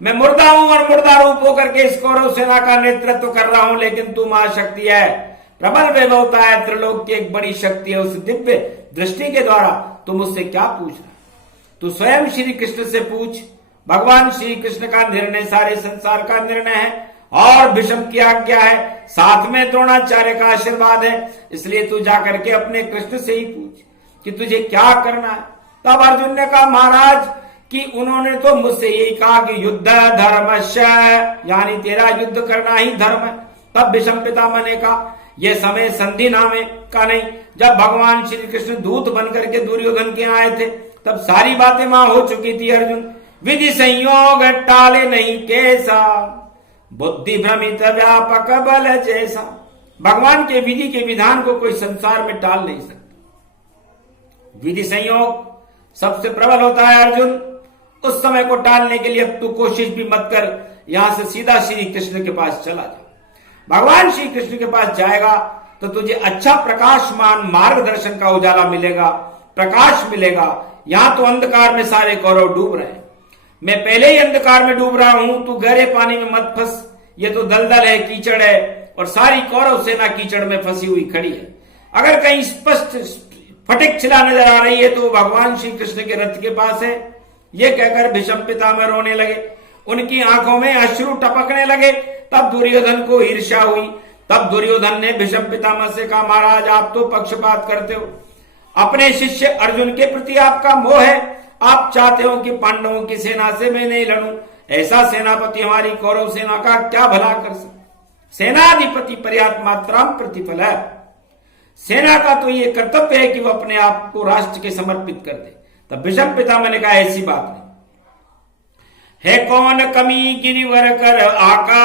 मैं मुर्दा हूं और मुर्दा रूप होकर के इस कौरव सेना का नेतृत्व कर रहा हूं, लेकिन तू महाशक्ति है, प्रबल वैभवता है, त्रिलोक की एक बड़ी शक्ति है। उस दिव्य दृष्टि के द्वारा तू मुझसे क्या पूछ रहा है? तू स्वयं श्री कृष्ण से पूछ। भगवान श्री कृष्ण का निर्णय सारे संसार का निर्णय है और भीष्म की आज्ञा है, साथ में द्रोणाचार्य का आशीर्वाद है। इसलिए तू जाकर के अपने कृष्ण से ही पूछ कि तुझे क्या करना है। तब अर्जुन ने कहा, महाराज कि उन्होंने तो मुझसे यही कहा कि युद्ध धर्मस्य, यानी तेरा युद्ध करना ही धर्म है। तब भीष्म पितामह ने कहा, यह समय संधि नामे का नहीं। जब भगवान श्री कृष्ण दूत बनकर के दुर्योधन के आए थे तब सारी बातें वहां हो चुकी थी। अर्जुन, विधि संयोग टाले नहीं कैसा, बुद्धि भ्रमित व्यापक बल जैसा। भगवान के विधि के विधान को कोई संसार में टाल नहीं सकता। विधि संयोग सबसे प्रबल होता है अर्जुन। उस समय को टालने के लिए अब तू कोशिश भी मत कर, यहां से सीधा श्री कृष्ण के पास चला जा। भगवान श्री कृष्ण के पास जाएगा तो तुझे अच्छा प्रकाशमान मार्गदर्शन का उजाला मिलेगा, प्रकाश मिलेगा। यहां तो अंधकार में सारे कौरव डूब रहे हैं, मैं पहले ही अंधकार में डूब रहा हूं, तू गहरे पानी में मत फंस। ये तो दलदल है, कीचड़ है और सारी कौरव सेना कीचड़ में फंसी हुई खड़ी है। अगर कहीं स्पष्ट फटिक छिला नजर आ रही है तो भगवान श्री कृष्ण के रथ के पास है। ये कहकर भीष्म पितामह रोने लगे, उनकी आंखों में अश्रु टपकने लगे। तब दुर्योधन को ईर्ष्या हुई। तब दुर्योधन ने भीष्म पितामह से कहा, महाराज आप तो पक्षपात करते हो, अपने शिष्य अर्जुन के प्रति आपका मोह है। आप चाहते हो कि पांडवों की सेना से मैं नहीं लड़ूं। ऐसा सेनापति हमारी कौरव सेना का क्या भला कर सकता? सेनाधिपति पर्याप्त मात्रा प्रतिफल है। सेना का तो ये कर्तव्य है कि वो अपने आप को राष्ट्र के समर्पित कर दे। तब भीष्म पितामह ने कहा, ऐसी बात नहीं है, कौन कमी गिरिवर कर आका,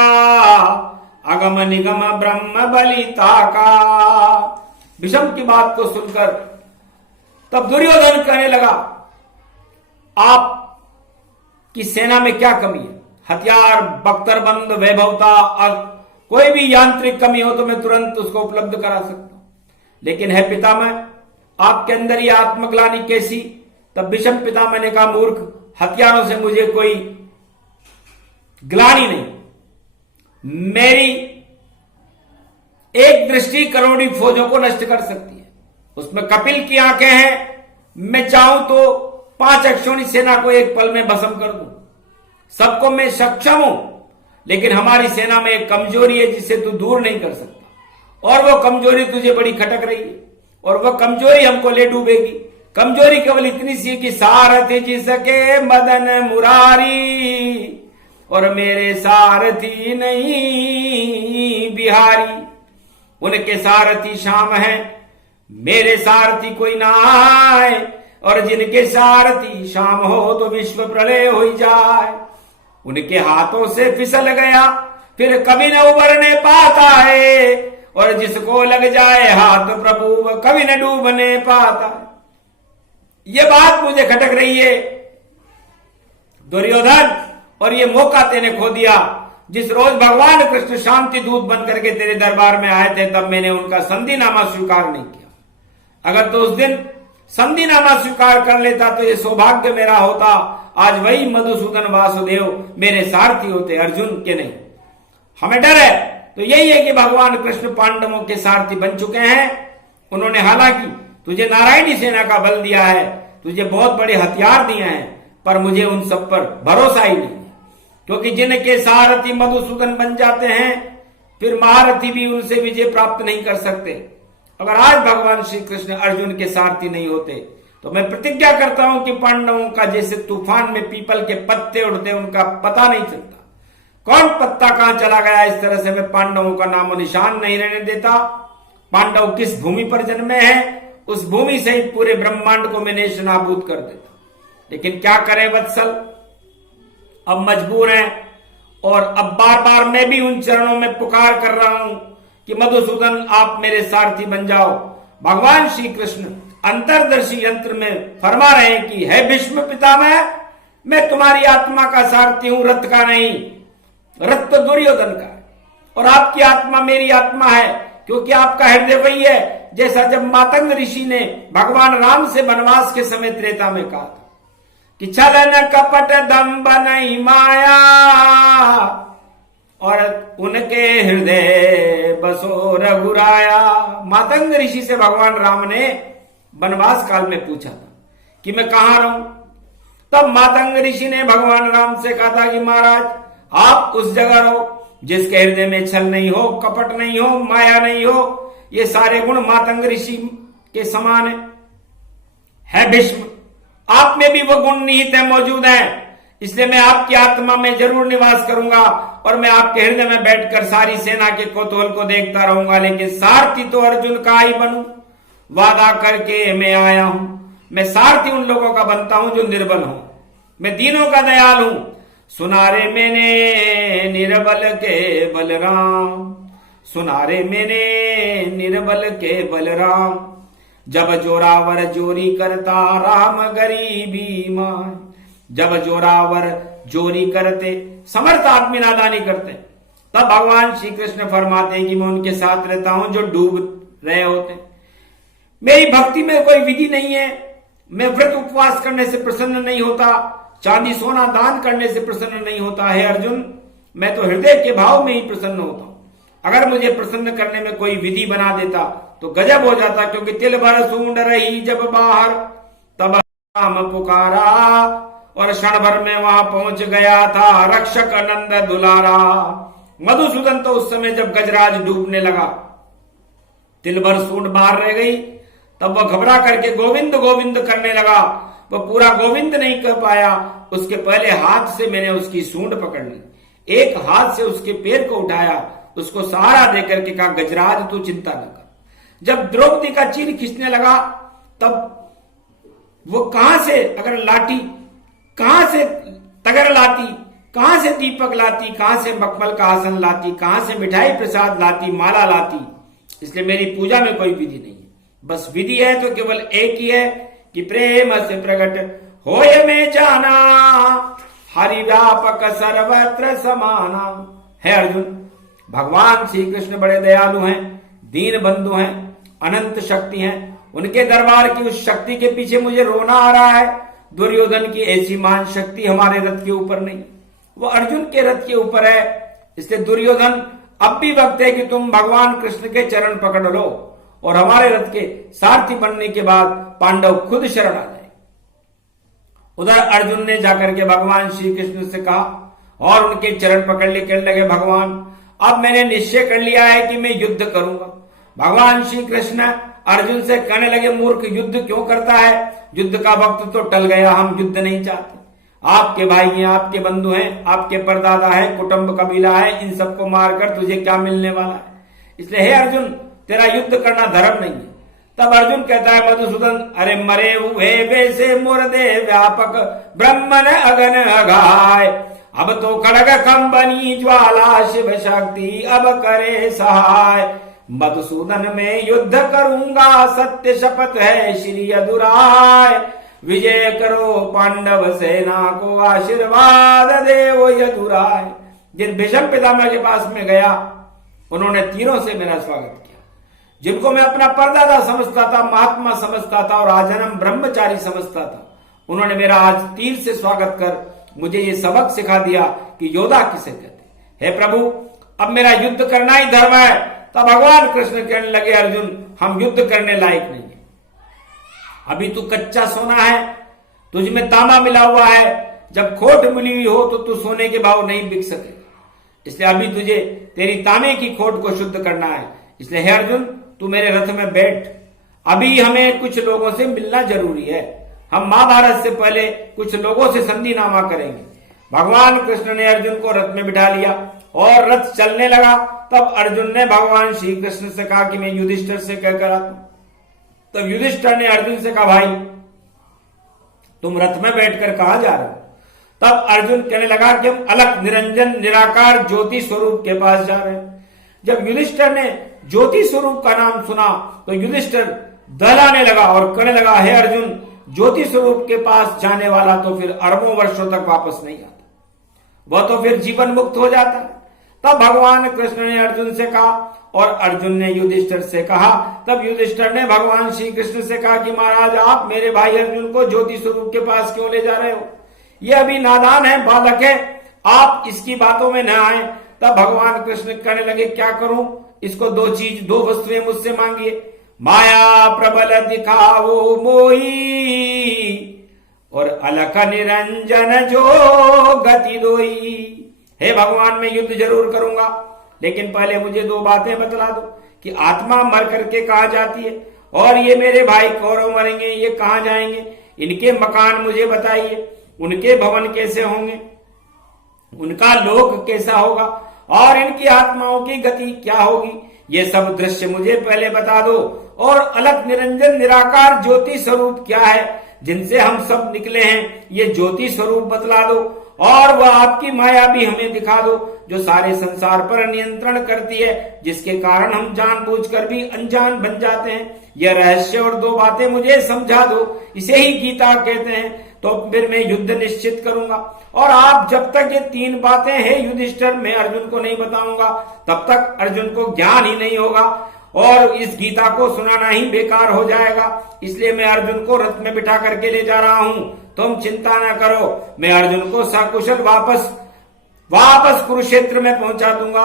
अगम निगम ब्रह्म बलिता का। भीष्म की बात को सुनकर तब दुर्योधन कहने लगा, आप की सेना में क्या कमी है? हथियार, बख्तरबंद, वैभवता और कोई भी यांत्रिक कमी हो तो मैं तुरंत उसको उपलब्ध करा सकता हूं, लेकिन है पितामह आपके अंदर ये आत्मग्लानि कैसी? तब भीष्म पितामह ने कहा, मूर्ख, हथियारों से मुझे कोई ग्लानि नहीं। मेरी एक दृष्टि करोड़ी फौजों को नष्ट कर सकती है। उसमें कपिल की आंखें हैं, मैं चाहूं तो 5 अक्षौणी सेना को एक पल में भस्म कर दूं। सबको मैं सक्षम हूं, लेकिन हमारी सेना में एक कमजोरी है जिसे तू दूर नहीं कर सकता, और वो कमजोरी तुझे बड़ी खटक रही है, और वो कमजोरी हमको ले डूबेगी। कमजोरी केवल इतनी सी कि सारथी जिसके मदन मुरारी, और मेरे सारथी नहीं बिहारी। उनके सारथी श्याम है, मेरे सारथी कोई ना आए, और जिनके सारथी श्याम हो तो विश्व प्रलय हो जाए। उनके हाथों से फिसल गया फिर कभी न उबरने पाता है, और जिसको लग जाए हाथ प्रभु वह कभी न डूबने पाता है। ये बात मुझे खटक रही है दुर्योधन, और ये मौका तेने खो दिया। जिस रोज भगवान कृष्ण शांति दूत बनकर के तेरे दरबार में आए थे तब मैंने उनका संधिनामा स्वीकार नहीं किया। अगर तो उस दिन संधिनामा स्वीकार कर लेता तो ये सौभाग्य मेरा होता, आज वही मधुसूदन वासुदेव मेरे सारथी होते, अर्जुन के नहीं। हमें डर है तो यही है कि भगवान कृष्ण पांडवों के सारथी बन चुके हैं। उन्होंने हालांकि तुझे नारायणी सेना का बल दिया है, तुझे बहुत बड़े हथियार दिए हैं, पर मुझे उन सब पर भरोसा ही नहीं, क्योंकि जिनके सारथी मधुसूदन बन जाते हैं फिर महारथी भी उनसे विजय प्राप्त नहीं कर सकते। अगर आज भगवान श्री कृष्ण अर्जुन के सारथी नहीं होते तो मैं प्रतिज्ञा करता हूं कि पांडवों का जैसे तूफान में पीपल के पत्ते उड़ते उनका पता नहीं चलता, कौन पत्ता कहां चला गया, इस तरह से मैं पांडवों का नामो निशान नहीं रहने देता। पांडव किस भूमि पर जन्मे हैं उस भूमि से ही पूरे ब्रह्मांड को मैं नेश नाबूद कर देता। लेकिन क्या करें वत्सल, अब मजबूर हैं, और अब बार बार मैं भी उन चरणों में पुकार कर रहा हूं कि मधुसूदन आप मेरे सारथी बन जाओ। भगवान श्री कृष्ण अंतर्दर्शी यंत्र में फरमा रहे हैं कि है भीष्म पितामह, मैं तुम्हारी आत्मा का सारथी हूं, रथ का नहीं। रथ तो दुर्योधन का है और आपकी आत्मा मेरी आत्मा है, क्योंकि आपका हृदय वही है जैसा जब मातंग ऋषि ने भगवान राम से वनवास के समय त्रेता में कहा था कि छलन कपट दंभ नहीं माया और उनके हृदय बसो रघुराया। मातंग ऋषि से भगवान राम ने वनवास काल में पूछा था कि मैं कहां रहूं। तब मातंग ऋषि ने भगवान राम से कहा था कि महाराज आप उस जगह रहो जिसके हृदय में छल नहीं हो, कपट नहीं हो, माया नहीं हो। ये सारे गुण मातंग ऋषि के समान है भीष्म, आप में भी वो गुण निहित है, मौजूद है। इसलिए मैं आपकी आत्मा में जरूर निवास करूंगा और मैं आपके हृदय में बैठकर सारी सेना के कौतूहल को देखता रहूंगा, लेकिन सारथी तो अर्जुन का ही बनूं। वादा करके मैं आया हूं, मैं सारथी उन लोगों का बनता हूं जो निर्बल हो, मैं दीनों का दयाल हूं। सुनारे मैंने निर्बल के बलराम, सुनारे मैंने निर्बल के बलराम। जब जोरावर जोरी करता राम गरीबी मां, जब जोरावर जोरी करते, समर्थ आदमी नादानी करते, तब भगवान श्री कृष्ण फरमाते हैं कि मैं उनके साथ रहता हूं जो डूब रहे होते। मेरी भक्ति में कोई विधि नहीं है, मैं व्रत उपवास करने से प्रसन्न नहीं होता, चांदी सोना दान करने से प्रसन्न नहीं होता है अर्जुन, मैं तो हृदय के भाव में ही प्रसन्न होता हूं। अगर मुझे प्रसन्न करने में कोई विधि बना देता तो गजब हो जाता, क्योंकि तिल भर सूंड रही जब बाहर तब राम पुकारा और क्षण भर में वहां पहुंच गया था रक्षक आनंद दुलारा। मधुसूदन तो उस समय जब गजराज डूबने लगा, तिल भर सूंड बाहर रह गई, तब वह घबरा करके गोविंद गोविंद करने लगा। वह पूरा गोविंद नहीं कर पाया, उसके पहले हाथ से मैंने उसकी सूंड पकड़ ली, एक हाथ से उसके पैर को उठाया, उसको सहारा देकर के कहा गजराज तू चिंता न कर। जब द्रौपदी का चीर खींचने लगा तब वो कहां से अगर लाठी, कहां से तगर लाती, कहां से दीपक लाती, कहां से मखमल का आसन लाती, कहां से मिठाई प्रसाद लाती, माला लाती। इसलिए मेरी पूजा में कोई विधि नहीं है, बस विधि है तो केवल एक ही है कि प्रेम से प्रकट होय में जाना हरि व्यापक सर्वत्र समाना। है अर्जुन, भगवान श्री कृष्ण बड़े दयालु हैं, दीन बंधु हैं, अनंत शक्ति हैं। उनके दरबार की उस शक्ति के पीछे मुझे रोना आ रहा है। दुर्योधन की ऐसी मान शक्ति हमारे रथ के ऊपर नहीं, वो अर्जुन के रथ के ऊपर है। इसलिए दुर्योधन अब भी वक्त है कि तुम भगवान कृष्ण के चरण पकड़ लो और हमारे रथ के सारथी बनने के बाद पांडव खुद शरण आ जाए। उधर अर्जुन ने जाकर के भगवान श्री कृष्ण से कहा और उनके चरण पकड़ ले, कहने लगे भगवान अब मैंने निश्चय कर लिया है कि मैं युद्ध करूंगा। भगवान श्री कृष्ण अर्जुन से कहने लगे मूर्ख युद्ध क्यों करता है, युद्ध का वक्त तो टल गया, हम युद्ध नहीं चाहते। आपके भाई हैं, आपके बंधु हैं, आपके परदादा हैं, कुटुंब कबीला है, इन सबको मारकर तुझे क्या मिलने वाला है। इसलिए हे अर्जुन तेरा युद्ध करना धर्म नहीं है। तब अर्जुन कहता है मधुसूदन अरे मरे हुए वैसे मुर्दे व्यापक ब्रह्मन अगन अघाय, अब तो खड़ग कंबनी ज्वाला शिव शक्ति अब करे सहाय। मधुसूदन में युद्ध करूंगा सत्य शपथ है श्री यदुराय, विजय करो पांडव सेना को आशीर्वाद देवो यदुराय। जिन भीष्म पितामह के पास में गया उन्होंने तीरों से मेरा स्वागत किया, जिनको मैं अपना परदादा समझता था, महात्मा समझता था और आजन्म ब्रह्मचारी समझता था, उन्होंने मेरा आज तीर से स्वागत कर मुझे ये सबक सिखा दिया कि योद्धा किसे कहते। हे प्रभु अब मेरा युद्ध करना ही धर्म है। तब भगवान कृष्ण कहने लगे अर्जुन हम युद्ध करने लायक नहीं है, अभी तू कच्चा सोना है, तुझ में तांबा मिला हुआ है, जब खोट मिली हुई हो तो तू सोने के भाव नहीं बिक सकेगा। इसलिए अभी तुझे तेरी तांबे की खोट को शुद्ध करना है। इसलिए हे अर्जुन तू मेरे रथ में बैठ, अभी हमें कुछ लोगों से मिलना जरूरी है, हम महाभारत से पहले कुछ लोगों से संधि नामा करेंगे। भगवान कृष्ण ने अर्जुन को रथ में बिठा लिया और रथ चलने लगा। तब अर्जुन ने भगवान श्री कृष्ण से कहा कि मैं युधिष्ठिर से कहकर आता हूं। तब युधिष्ठिर ने अर्जुन से कहा भाई तुम रथ में बैठकर कहां जा रहे हो। तब अर्जुन कहने लगा कि हम अलग निरंजन निराकार ज्योति स्वरूप के पास जा रहे हैं। जब युधिष्ठिर ने ज्योति स्वरूप का नाम सुना तो युधिष्ठिर दहलाने लगा और कहने लगा हे अर्जुन ज्योति स्वरूप के पास जाने वाला तो फिर अरबों वर्षों तक वापस नहीं आता, वह तो फिर जीवन मुक्त हो जाता है। तब भगवान कृष्ण ने अर्जुन से कहा और अर्जुन ने युधिष्ठिर से कहा। तब युधिष्ठिर ने भगवान श्री कृष्ण से कहा कि महाराज आप मेरे भाई अर्जुन को ज्योति स्वरूप के पास क्यों ले जा रहे हो? यह अभी नादान है, बालक है, आप इसकी बातों में न आए। तब भगवान कृष्ण कहने लगे क्या करूं, इसको दो वस्तुएं मुझसे मांगिए। माया प्रबल दिखाओ मोही और अलख निरंजन जो गति दोई। हे भगवान मैं युद्ध जरूर करूंगा, लेकिन पहले मुझे दो बातें बतला दो कि आत्मा मर करके कहाँ जाती है और ये मेरे भाई कौरव मरेंगे, ये कहाँ जाएंगे, इनके मकान मुझे बताइए, उनके भवन कैसे होंगे, उनका लोक कैसा होगा और इनकी आत्माओं की गति क्या होगी, ये सब दृश्य मुझे पहले बता दो। और अलग निरंजन निराकार ज्योति स्वरूप क्या है जिनसे हम सब निकले हैं, ये ज्योति स्वरूप बतला दो। और वह आपकी माया भी हमें दिखा दो जो सारे संसार पर नियंत्रण करती है, जिसके कारण हम जानबूझकर भी अनजान बन जाते हैं। यह रहस्य और दो बातें मुझे समझा दो, इसे ही गीता कहते हैं। तो फिर मैं युद्ध निश्चित करूंगा और आप जब तक ये तीन बातें हैं युधिष्ठिर मैं अर्जुन को नहीं बताऊंगा तब तक अर्जुन को ज्ञान ही नहीं होगा और इस गीता को सुनाना ही बेकार हो जाएगा। इसलिए मैं अर्जुन को रथ में बिठा करके ले जा रहा हूं, तुम चिंता न करो, मैं अर्जुन को सकुशल वापस कुरुक्षेत्र में पहुंचा दूंगा।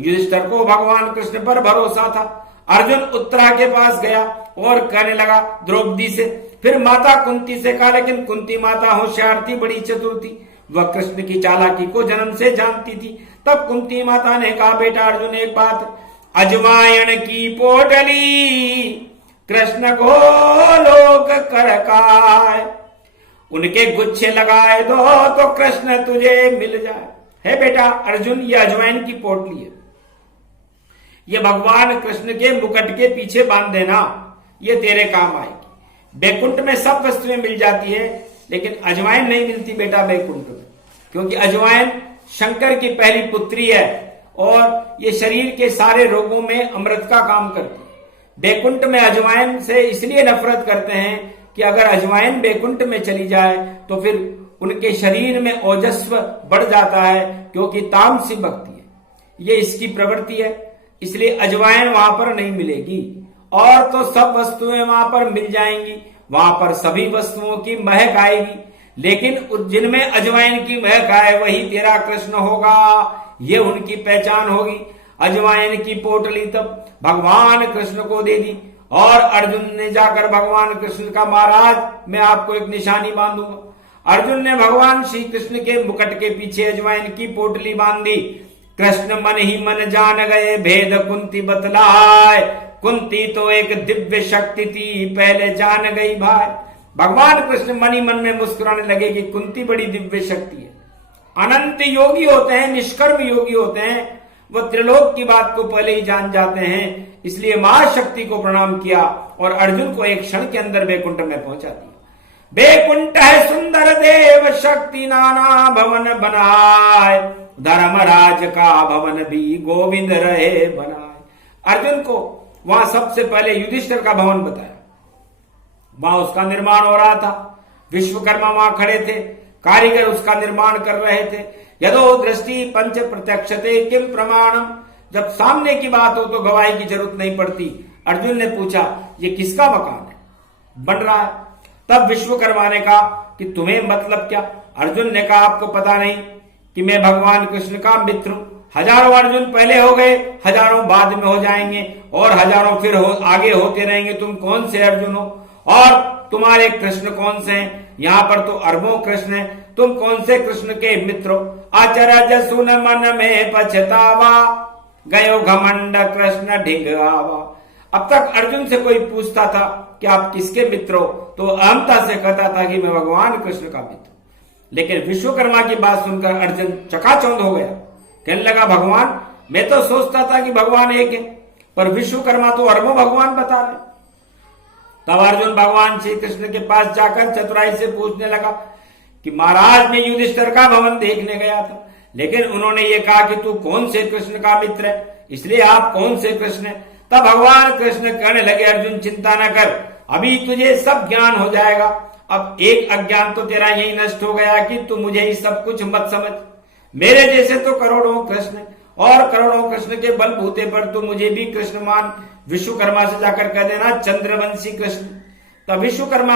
युधिष्ठिर को भगवान कृष्ण पर भरोसा था। अर्जुन उत्तरा के पास गया और कहने लगा द्रौपदी से, फिर माता कुंती से कहा, लेकिन कुंती माता होशियार थी, बड़ी चतुर थी, वह कृष्ण की चालाकी को जन्म से जानती थी। तब कुंती माता ने कहा बेटा अर्जुन एक बात, अजवायन की पोटली कृष्ण गोलोक करकाय, उनके गुच्छे लगाए दो तो कृष्ण तुझे मिल जाए। है बेटा अर्जुन ये अजवाइन की पोटली है, ये भगवान कृष्ण के मुकुट के पीछे बांध देना, ये तेरे काम आएगी। बैकुंठ में सब वस्तुएं मिल जाती है लेकिन अजवाइन नहीं मिलती बेटा बैकुंठ में, क्योंकि अजवाइन शंकर की पहली पुत्री है और ये शरीर के सारे रोगों में अमृत का काम करती है। बैकुंठ में अजवाइन से इसलिए नफरत करते हैं कि अगर अजवाइन बैकुंठ में चली जाए तो फिर उनके शरीर में ओजस्व बढ़ जाता है, क्योंकि तामसी भक्ति है, ये इसकी प्रवृत्ति है। इसलिए अजवाइन वहां पर नहीं मिलेगी और तो सब वस्तुएं वहां पर मिल जाएंगी, वहां पर सभी वस्तुओं की महक आएगी, लेकिन जिनमें अजवाइन की महक आए वही तेरा कृष्ण होगा, ये उनकी पहचान होगी। अजवाइन की पोटली तब भगवान कृष्ण को दे दी और अर्जुन ने जाकर भगवान कृष्ण का, महाराज मैं आपको एक निशानी बांधूंगा। अर्जुन ने भगवान श्री कृष्ण के मुकुट के पीछे अजवाइन की पोटली बांध दी। कृष्ण मन ही मन जान गए भेद कुंती बतलाए, कुंती तो एक दिव्य शक्ति थी पहले जान गई भाई। भगवान कृष्ण मन ही मन में मुस्कुराने लगे कि कुंती बड़ी दिव्य शक्ति है, अनंत योगी होते हैं, निष्कर्म योगी होते हैं, वह त्रिलोक की बात को पहले ही जान जाते हैं। इसलिए महाशक्ति को प्रणाम किया और अर्जुन को एक क्षण के अंदर बैकुंठ में पहुंचा दिया। बैकुंठ है सुंदर देव शक्ति नाना भवन बनाए, धर्मराज का भवन भी गोविंद रहे बनाए। अर्जुन को वहां सबसे पहले युधिष्ठिर का भवन बताया, वहां उसका निर्माण हो रहा था, विश्वकर्मा वहां खड़े थे, कारीगर उसका निर्माण कर रहे थे। यदो दृष्टि पंच प्रत्यक्षते किम प्रमाणम, जब सामने की बात हो तो गवाही की जरूरत नहीं पड़ती। अर्जुन ने पूछा ये किसका मकान है, बन रहा है? तब विश्वकर्मा ने कहा कि तुम्हें मतलब क्या? अर्जुन ने कहा आपको पता नहीं कि मैं भगवान कृष्ण का मित्र हूं, हजारों अर्जुन पहले हो गए, हजारों बाद में हो जाएंगे और हजारों फिर आगे होते रहेंगे। तुम कौन से अर्जुन हो और तुम्हारे कृष्ण कौन से हैं? यहाँ पर तो अरबों कृष्ण है, तुम कौन से कृष्ण के मित्र हो? अचरज सुन मन में पछतावा, गयो घमंड कृष्ण ढिंगावा। अब तक अर्जुन से कोई पूछता था कि आप किसके मित्र हो तो अहमता से कहता था कि मैं भगवान कृष्ण का मित्र। लेकिन विश्वकर्मा की बात सुनकर अर्जुन चकाचौंध हो गया, कहने लगा भगवान मैं तो सोचता था कि भगवान एक है, पर विश्वकर्मा तो अरबों भगवान बता रहे। तब अर्जुन भगवान श्री कृष्ण के पास जाकर चतुराई से पूछने लगा कि महाराज मैं युधिष्ठिर का भवन देखने गया था, लेकिन उन्होंने ये कहा कि तू कौन से कृष्ण का मित्र है, इसलिए आप कौन से कृष्ण है? तब भगवान कृष्ण कहने लगे अर्जुन चिंता न कर, अभी तुझे सब ज्ञान हो जाएगा। अब एक अज्ञान तो तेरा यही नष्ट हो गया कि तू मुझे ही सब कुछ मत समझ, मेरे जैसे तो करोड़ों कृष्ण और करोड़ों कृष्ण के बलबूते पर तू मुझे भी कृष्ण मान। विश्वकर्मा से जाकर कह देना चंद्रवंशी कृष्ण, तब विश्वकर्मा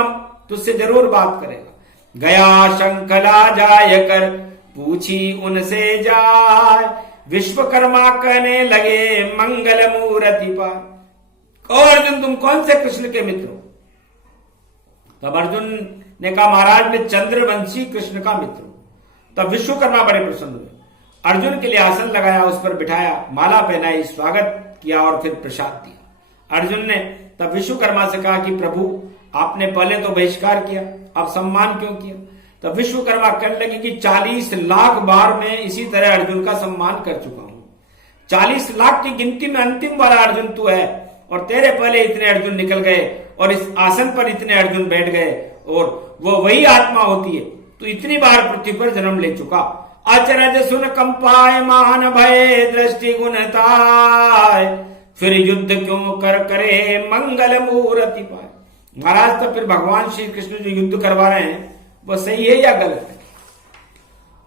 तुझसे जरूर बात करेगा। गया शंखला जाय कर पूछी उनसे जाय, विश्वकर्मा कहने लगे मंगल मूर्ति पाय। और अर्जुन तुम कौन से कृष्ण के मित्र हो? तब अर्जुन ने कहा महाराज मैं चंद्रवंशी कृष्ण का मित्र हूं। तब विश्वकर्मा बड़े प्रसन्न हुए, अर्जुन के लिए आसन लगाया, उस पर बिठाया, माला पहनाई, स्वागत किया और फिर प्रसाद दिया। अर्जुन ने तब विश्वकर्मा से कहा कि प्रभु आपने पहले तो बहिष्कार किया, अब सम्मान क्यों किया? तब विश्वकर्मा कहने लगे कि 40 लाख बार मैं इसी तरह अर्जुन का सम्मान कर चुका हूं। 40 लाख की गिनती में अंतिम वाला अर्जुन तू है, और तेरे पहले इतने अर्जुन निकल गए और इस आसन पर इतने अर्जुन बैठ गए, और वो वही आत्मा होती है। तू इतनी बार पृथ्वी पर जन्म ले चुका। अचरज सुन कंपाय मान भय दृष्टि गुणताय, फिर युद्ध क्यों कर करे मंगल मूर्ति पाए। महाराज तो फिर भगवान श्री कृष्ण जो युद्ध करवा रहे हैं वो सही है या गलत है?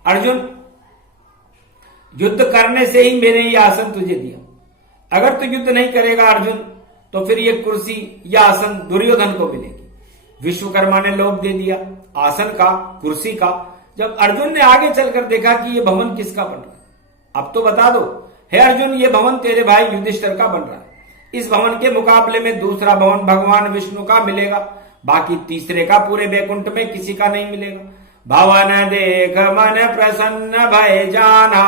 अर्जुन युद्ध करने से ही मैंने ये आसन तुझे दिया, अगर तू युद्ध नहीं करेगा अर्जुन तो फिर ये कुर्सी या आसन दुर्योधन को मिलेगी। विश्वकर्मा ने लोभ दे दिया आसन का, कुर्सी का। जब अर्जुन ने आगे चलकर देखा कि ये भवन किसका बन रहा है, अब तो बता दो हे अर्जुन ये भवन तेरे भाई युधिष्ठिर का बन रहा है। इस भवन के मुकाबले में दूसरा भवन भगवान विष्णु का मिलेगा, बाकी तीसरे का पूरे बैकुंठ में किसी का नहीं मिलेगा। भवन देख मन प्रसन्न भय जाना,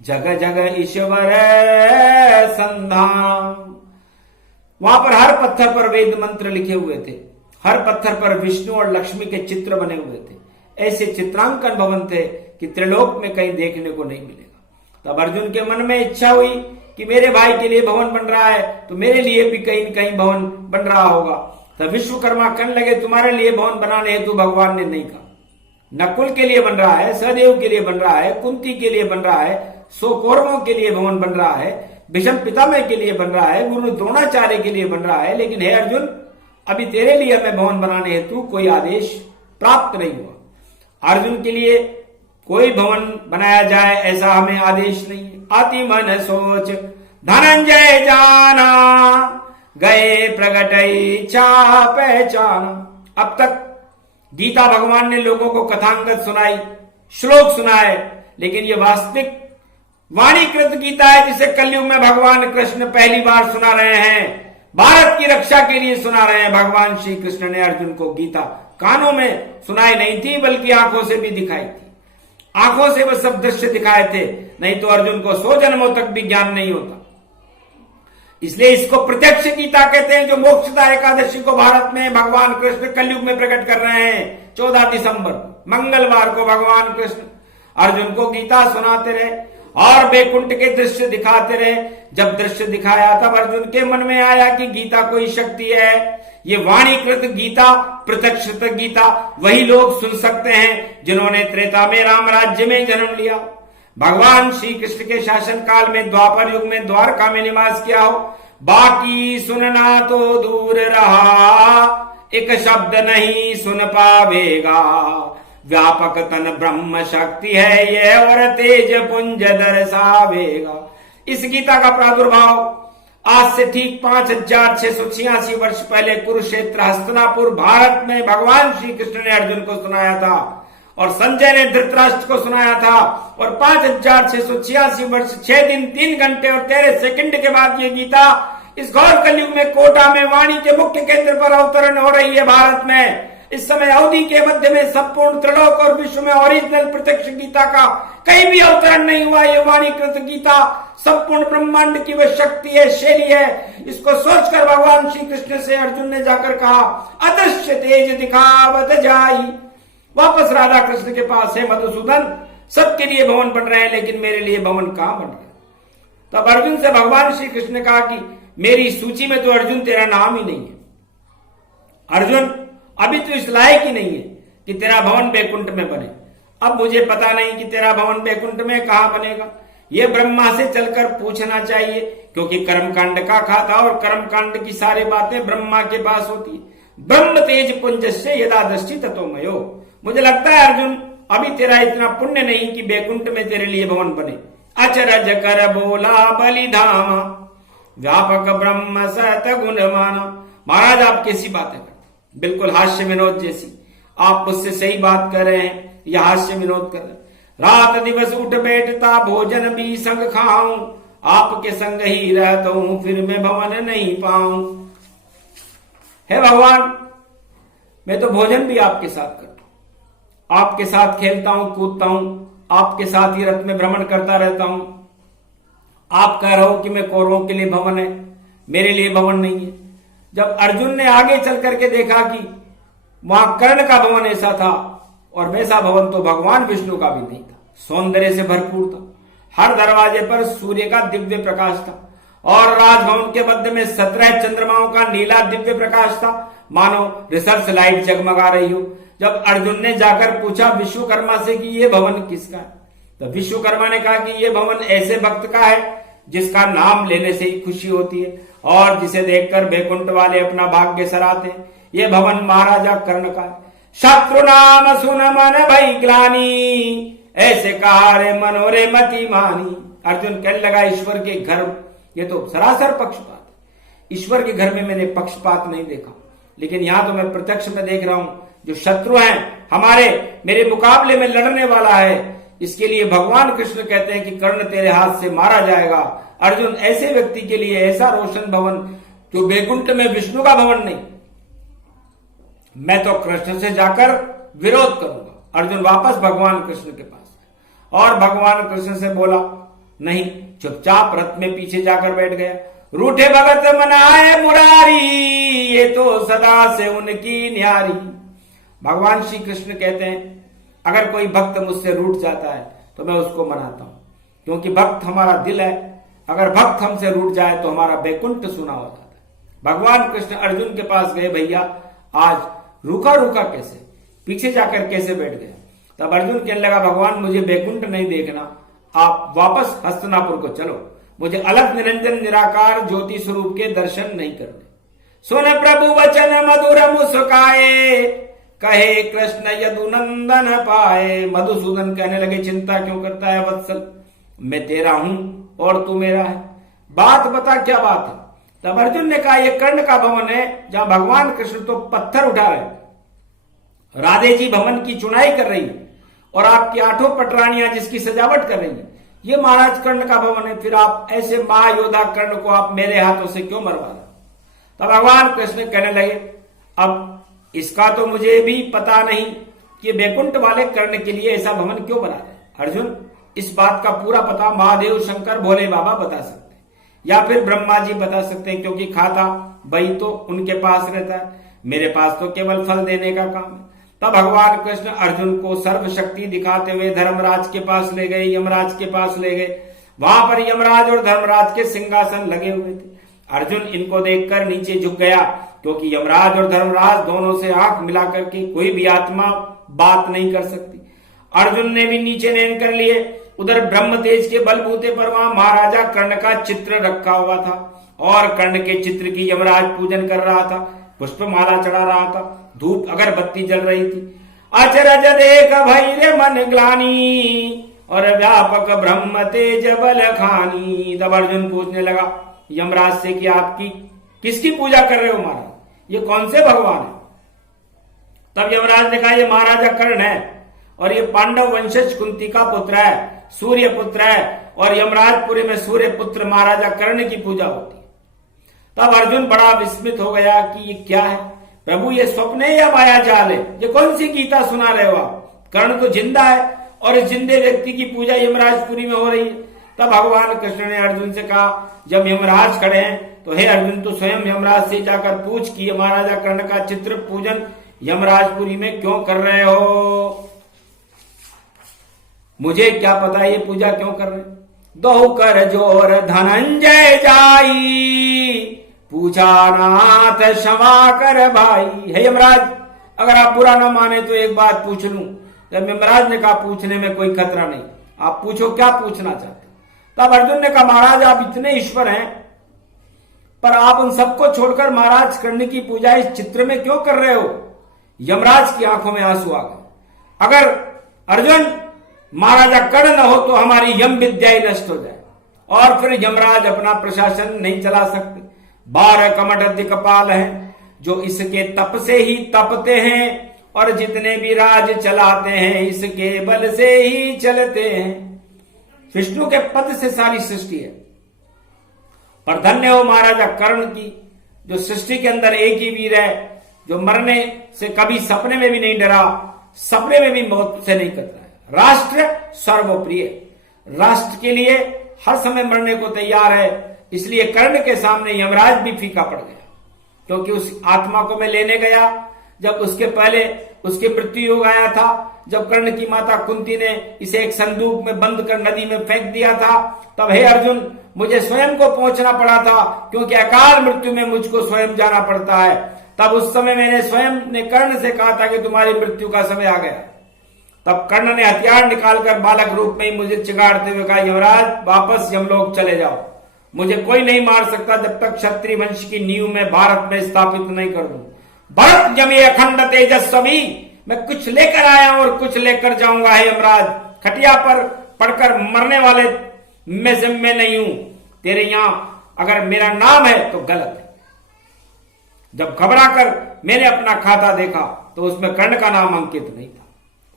जग जग ईश्वर संधान। वहां पर हर पत्थर पर वेद मंत्र लिखे हुए थे, हर पत्थर पर विष्णु और लक्ष्मी के चित्र बने हुए थे। ऐसे चित्रांकन भवन थे कि त्रिलोक में कहीं देखने को नहीं मिलेगा। तब अर्जुन के मन में इच्छा हुई कि मेरे भाई के लिए भवन बन रहा है तो मेरे लिए भी कहीं न कहीं भवन बन रहा होगा। तब विश्वकर्मा कहने लगे तुम्हारे लिए भवन बनाने हेतु भगवान ने नहीं कहा। नकुल के लिए बन रहा है, सहदेव के लिए बन रहा है, कुंती के लिए बन रहा है, 100 कौरवों के लिए भवन बन रहा है, भीष्म पितामह के लिए बन रहा है, गुरु द्रोणाचार्य के लिए बन रहा है। लेकिन हे अर्जुन अभी तेरे लिए हमें भवन बनाने हेतु कोई आदेश प्राप्त नहीं हुआ। अर्जुन के लिए कोई भवन बनाया जाए ऐसा हमें आदेश नहीं है। अति मन सोच धनंजय जाना, गए प्रगट इच्छा पहचाना। अब तक गीता भगवान ने लोगों को कथांगत सुनाई, श्लोक सुनाए, लेकिन ये वास्तविक वाणीकृत गीता है जिसे कलयुग में भगवान कृष्ण पहली बार सुना रहे हैं। भारत की रक्षा के लिए सुना रहे हैं। भगवान श्री कृष्ण ने अर्जुन को गीता कानों में सुनाई नहीं थी बल्कि आंखों से भी दिखाई थी। आंखों से वह सब दृश्य दिखाए थे, नहीं तो अर्जुन को 100 जन्मों तक भी ज्ञान नहीं होता। इसलिए इसको प्रत्यक्ष गीता कहते हैं, जो मोक्षदा एकादशी को भारत में भगवान कृष्ण कलयुग में प्रकट कर रहे हैं। 14 दिसंबर मंगलवार को भगवान कृष्ण अर्जुन को गीता सुनाते रहे और बैकुंठ के दृश्य दिखाते रहे। जब दृश्य दिखाया तब अर्जुन के मन में आया कि गीता कोई शक्ति है। ये वाणीकृत गीता, प्रत्यक्षित गीता वही लोग सुन सकते हैं जिन्होंने त्रेता में राम राज्य में जन्म लिया, भगवान श्री कृष्ण के शासन काल में द्वापर युग में द्वारका में निवास किया हो। बाकी सुनना तो दूर रहा, एक शब्द नहीं सुन पावेगा। व्यापक तन ब्रह्म शक्ति है ये और तेज पुंज दर्शावेगा। इस गीता का प्रादुर्भाव आज से ठीक 5686 वर्ष पहले कुरुक्षेत्र हस्तिनापुर भारत में भगवान श्री कृष्ण ने अर्जुन को सुनाया था और संजय ने धृतराष्ट्र को सुनाया था। और 5686 वर्ष 6 दिन 3 घंटे और 13 सेकंड के बाद ये गीता इस घोर कलयुग में कोटा में वाणी के मुख्य केंद्र पर अवतरण हो रही है भारत में। इस समय अवधि के मध्य में संपूर्ण त्रिलोक और विश्व में ओरिजिनल प्रत्यक्ष गीता का कहीं भी अवतरण नहीं हुआ। ये वाणीकृत गीता संपूर्ण ब्रह्मांड की वह शक्ति है, शैली है। इसको सोचकर भगवान श्री कृष्ण से अर्जुन ने जाकर कहा अदृश्य तेज दिखावत जाई। वापस राधा कृष्ण के पास है मधुसूदन, सबके लिए भवन बन रहे हैं लेकिन मेरे लिए भवन कहां बन रहे? तब अर्जुन से भगवान श्री कृष्ण ने कहा कि मेरी सूची में तो अर्जुन तेरा नाम ही नहीं है। अर्जुन अभी तो इस लायक ही नहीं है कि तेरा भवन बैकुंठ में बने। अब मुझे पता नहीं कि तेरा भवन बैकुंठ में कहां बनेगा, यह ब्रह्मा से चलकर पूछना चाहिए, क्योंकि कर्मकांड का खाता और कर्मकांड की सारी बातें ब्रह्मा के पास होती है। ब्रह्म तेज पुंज से यदा दृष्टि तत्वमयो। मुझे लगता है अर्जुन अभी तेरा इतना पुण्य नहीं कि बैकुंठ में तेरे लिए भवन बने। अचरज कर बोला बलिधामा, व्यापक ब्रह्म सत गुण माना। महाराज आप कैसी बातें करते, बिल्कुल हास्य विनोद जैसी। आप मुझसे सही बात कर रहे हैं या हास्य विनोद कर रहे हैं? रात दिवस उठ बैठता भोजन भी संग खाऊं, आपके संग ही रहता हूं फिर मैं भवन नहीं पाऊं। हे भगवान, मैं तो भोजन भी आपके साथ करता हूं, आपके साथ खेलता हूं, कूदता हूं, आपके साथ ही रथ में भ्रमण करता रहता हूं। आप कह रहे हो कि मैं कौरवों के लिए भवन है, मेरे लिए भवन नहीं है। जब अर्जुन ने आगे चल करके देखा कि वहां कर्ण का भवन ऐसा था, और वैसा भवन तो भगवान विष्णु का भी नहीं था, सौंदर्य से भरपूर था। हर दरवाजे पर सूर्य का दिव्य प्रकाश था, और राजभवन के मध्य में 17 चंद्रमाओं का नीला दिव्य प्रकाश था, मानो रिसर्च लाइट जगमगा रही हो। जब अर्जुन ने जाकर पूछा विश्वकर्मा से कि ये भवन किसका है, तो विश्वकर्मा ने कहा कि ये भवन ऐसे भक्त का है जिसका नाम लेने से ही खुशी होती है, और जिसे देखकर बैकुंठ वाले अपना भाग्य सराहते हैं। ये भवन महाराजा कर्ण का है। शत्रु नाम सुन मन भई ग्लानी, ऐसे कहा रे मनोरे मति मानी। अर्जुन कहने लगा ईश्वर के घर, ये तो सरासर पक्षपात है। ईश्वर के घर में मैंने पक्षपात नहीं देखा, लेकिन यहां तो मैं प्रत्यक्ष में देख रहा हूं, जो शत्रु हैं हमारे, मेरे मुकाबले में लड़ने वाला है, इसके लिए भगवान कृष्ण कहते हैं कि कर्ण तेरे हाथ से मारा जाएगा। अर्जुन, ऐसे व्यक्ति के लिए ऐसा रोशन भवन जो बैकुंठ में विष्णु का भवन नहीं, मैं तो कृष्ण से जाकर विरोध करूंगा। अर्जुन वापस भगवान कृष्ण के पास, और भगवान कृष्ण से बोला नहीं, चुपचाप रथ में पीछे जाकर बैठ गया। रूठे भगत मनाए मुरारी, ये तो सदा से उनकी न्यारी। भगवान श्री कृष्ण कहते हैं अगर कोई भक्त मुझसे रूठ जाता है तो मैं उसको मनाता हूं, क्योंकि भक्त हमारा दिल है। अगर भक्त हमसे रूठ जाए तो हमारा बैकुंठ सुना हो जाता है। भगवान कृष्ण अर्जुन के पास गए, भैया आज रूखा रूखा कैसे, पीछे जाकर कैसे बैठ गया? तब अर्जुन कहने लगा भगवान मुझे बैकुंठ नहीं देखना, आप वापस हस्तिनापुर को चलो, मुझे अलग निरंजन निराकार ज्योति स्वरूप के दर्शन नहीं करने। सुन प्रभु वचन मधुर मुस्काए, कहे कृष्ण यदुनंदन पाए। मधुसूदन कहने लगे चिंता क्यों करता है वत्सल, मैं तेरा हूं और तू मेरा है, बात बता क्या बात है? तब अर्जुन ने कहा यह कर्ण का भवन है, जहां भगवान कृष्ण तो पत्थर उठा रहे, राधे जी भवन की चुनाई कर रही है, और आपकी 8 पटरानियां जिसकी सजावट कर रही है, ये महाराज कर्ण का भवन है। फिर आप ऐसे महायोद्धा कर्ण को आप मेरे हाथों से क्यों मरवा रहे? तब भगवान कृष्ण कहने लगे अब इसका तो मुझे भी पता नहीं कि बैकुंठ वाले कर्ण के लिए ऐसा भवन क्यों बना रहे। अर्जुन, इस बात का पूरा पता महादेव शंकर भोले बाबा बता सकते हैं, या फिर ब्रह्मा जी बता सकते हैं, क्योंकि खाता वही तो उनके पास रहता है, मेरे पास तो केवल फल देने का काम है। तब भगवान कृष्ण अर्जुन को सर्वशक्ति दिखाते हुए धर्मराज के पास ले गए, यमराज के पास ले गए। वहां पर यमराज और धर्मराज के सिंहासन लगे हुए थे। अर्जुन इनको देखकर नीचे झुक गया, क्योंकि यमराज और धर्मराज दोनों से आंख मिलाकर के कोई भी आत्मा बात नहीं कर सकती। अर्जुन ने भी नीचे नयन कर लिए। उधर ब्रह्म तेज के बलबूते पर वहां महाराजा कर्ण का चित्र रखा हुआ था, और कर्ण के चित्र की यमराज पूजन कर रहा था, पुष्पमाला चढ़ा रहा था, धूप अगरबत्ती जल रही थी। अचरज देख भई रे मन ग्लानी, और व्यापक ब्रह्म तेज बल खानी। तब अर्जुन पूछने लगा यमराज से कि आपकी किसकी पूजा कर रहे हो महाराज, ये कौन से भगवान है? तब यमराज ने कहा ये महाराजा कर्ण है, और ये पांडव वंशज कुंती का पुत्र है, सूर्य पुत्र है, और यमराजपुरी में सूर्य पुत्र महाराजा कर्ण की पूजा होती है। तब अर्जुन बड़ा विस्मित हो गया कि ये क्या है प्रभु, ये स्वप्न है या माया जाल है? ये कौन सी गीता सुना रहे हो आप? कर्ण तो जिंदा है, और इस जिंदे व्यक्ति की पूजा यमराजपुरी में हो रही है। तब भगवान कृष्ण ने अर्जुन से कहा जब यमराज खड़े हैं तो हे अर्जुन तू स्वयं यमराज से जाकर पूछ कि महाराजा कर्ण का चित्र पूजन यमराजपुरी में क्यों कर रहे हो? मुझे क्या पता ये पूजा क्यों कर रहे? दो कर जोर धनंजय जाई, पूछा नाथ क्षमा कर भाई। हे यमराज, अगर आप बुरा ना माने तो एक बात पूछ लूं। तब यमराज ने कहा पूछने में कोई खतरा नहीं, आप पूछो क्या पूछना चाहते। तब अर्जुन ने कहा महाराज आप इतने ईश्वर हैं, पर आप उन सबको छोड़कर महाराज कर्ण की पूजा इस चित्र में क्यों कर रहे हो? यमराज की आंखों में आंसू आ गए। अगर अर्जुन महाराजा कर्ण न हो तो हमारी यम विद्या ही नष्ट हो जाए और फिर यमराज अपना प्रशासन नहीं चला सकते। 12 कमठ दिक्पाल हैं जो इसके तप से ही तपते हैं और जितने भी राज चलाते हैं इसके बल से ही चलते हैं। विष्णु के पद से सारी सृष्टि है। पर धन्य हो महाराजा कर्ण की जो सृष्टि के अंदर एक ही वीर है जो मरने से कभी सपने में भी नहीं डरा, सपने में भी मौत से नहीं कतरा है। राष्ट्र सर्वप्रिय, राष्ट्र के लिए हर समय मरने को तैयार है। इसलिए कर्ण के सामने यमराज भी फीका पड़ गया, क्योंकि उस आत्मा को मैं लेने गया जब उसके पहले उसकी मृत्यु हो गया था, जब कर्ण की माता कुंती ने इसे एक संदूक में बंद कर नदी में फेंक दिया था, तब हे अर्जुन मुझे स्वयं को पहुंचना पड़ा था, क्योंकि अकाल मृत्यु में मुझको स्वयं जाना पड़ता है। तब उस समय मैंने स्वयं ने कर्ण से कहा था कि तुम्हारी मृत्यु का समय आ गया। तब कर्ण ने हथियार निकालकर बालक रूप में ही मुझे चिगाड़ते हुए कहा, यमराज वापस यमलोक चले जाओ, मुझे कोई नहीं मार सकता जब तक क्षत्रिय वंश की नींव में भारत में स्थापित नहीं कर दूं। भरत जमे अखंड तेजस्वी, मैं कुछ लेकर आया और कुछ लेकर जाऊंगा। है यमराज, खटिया पर पड़कर मरने वाले में से मैं नहीं हूं। तेरे यहां अगर मेरा नाम है तो गलत है। जब घबराकर मैंने अपना खाता देखा तो उसमें कर्ण का नाम अंकित नहीं था,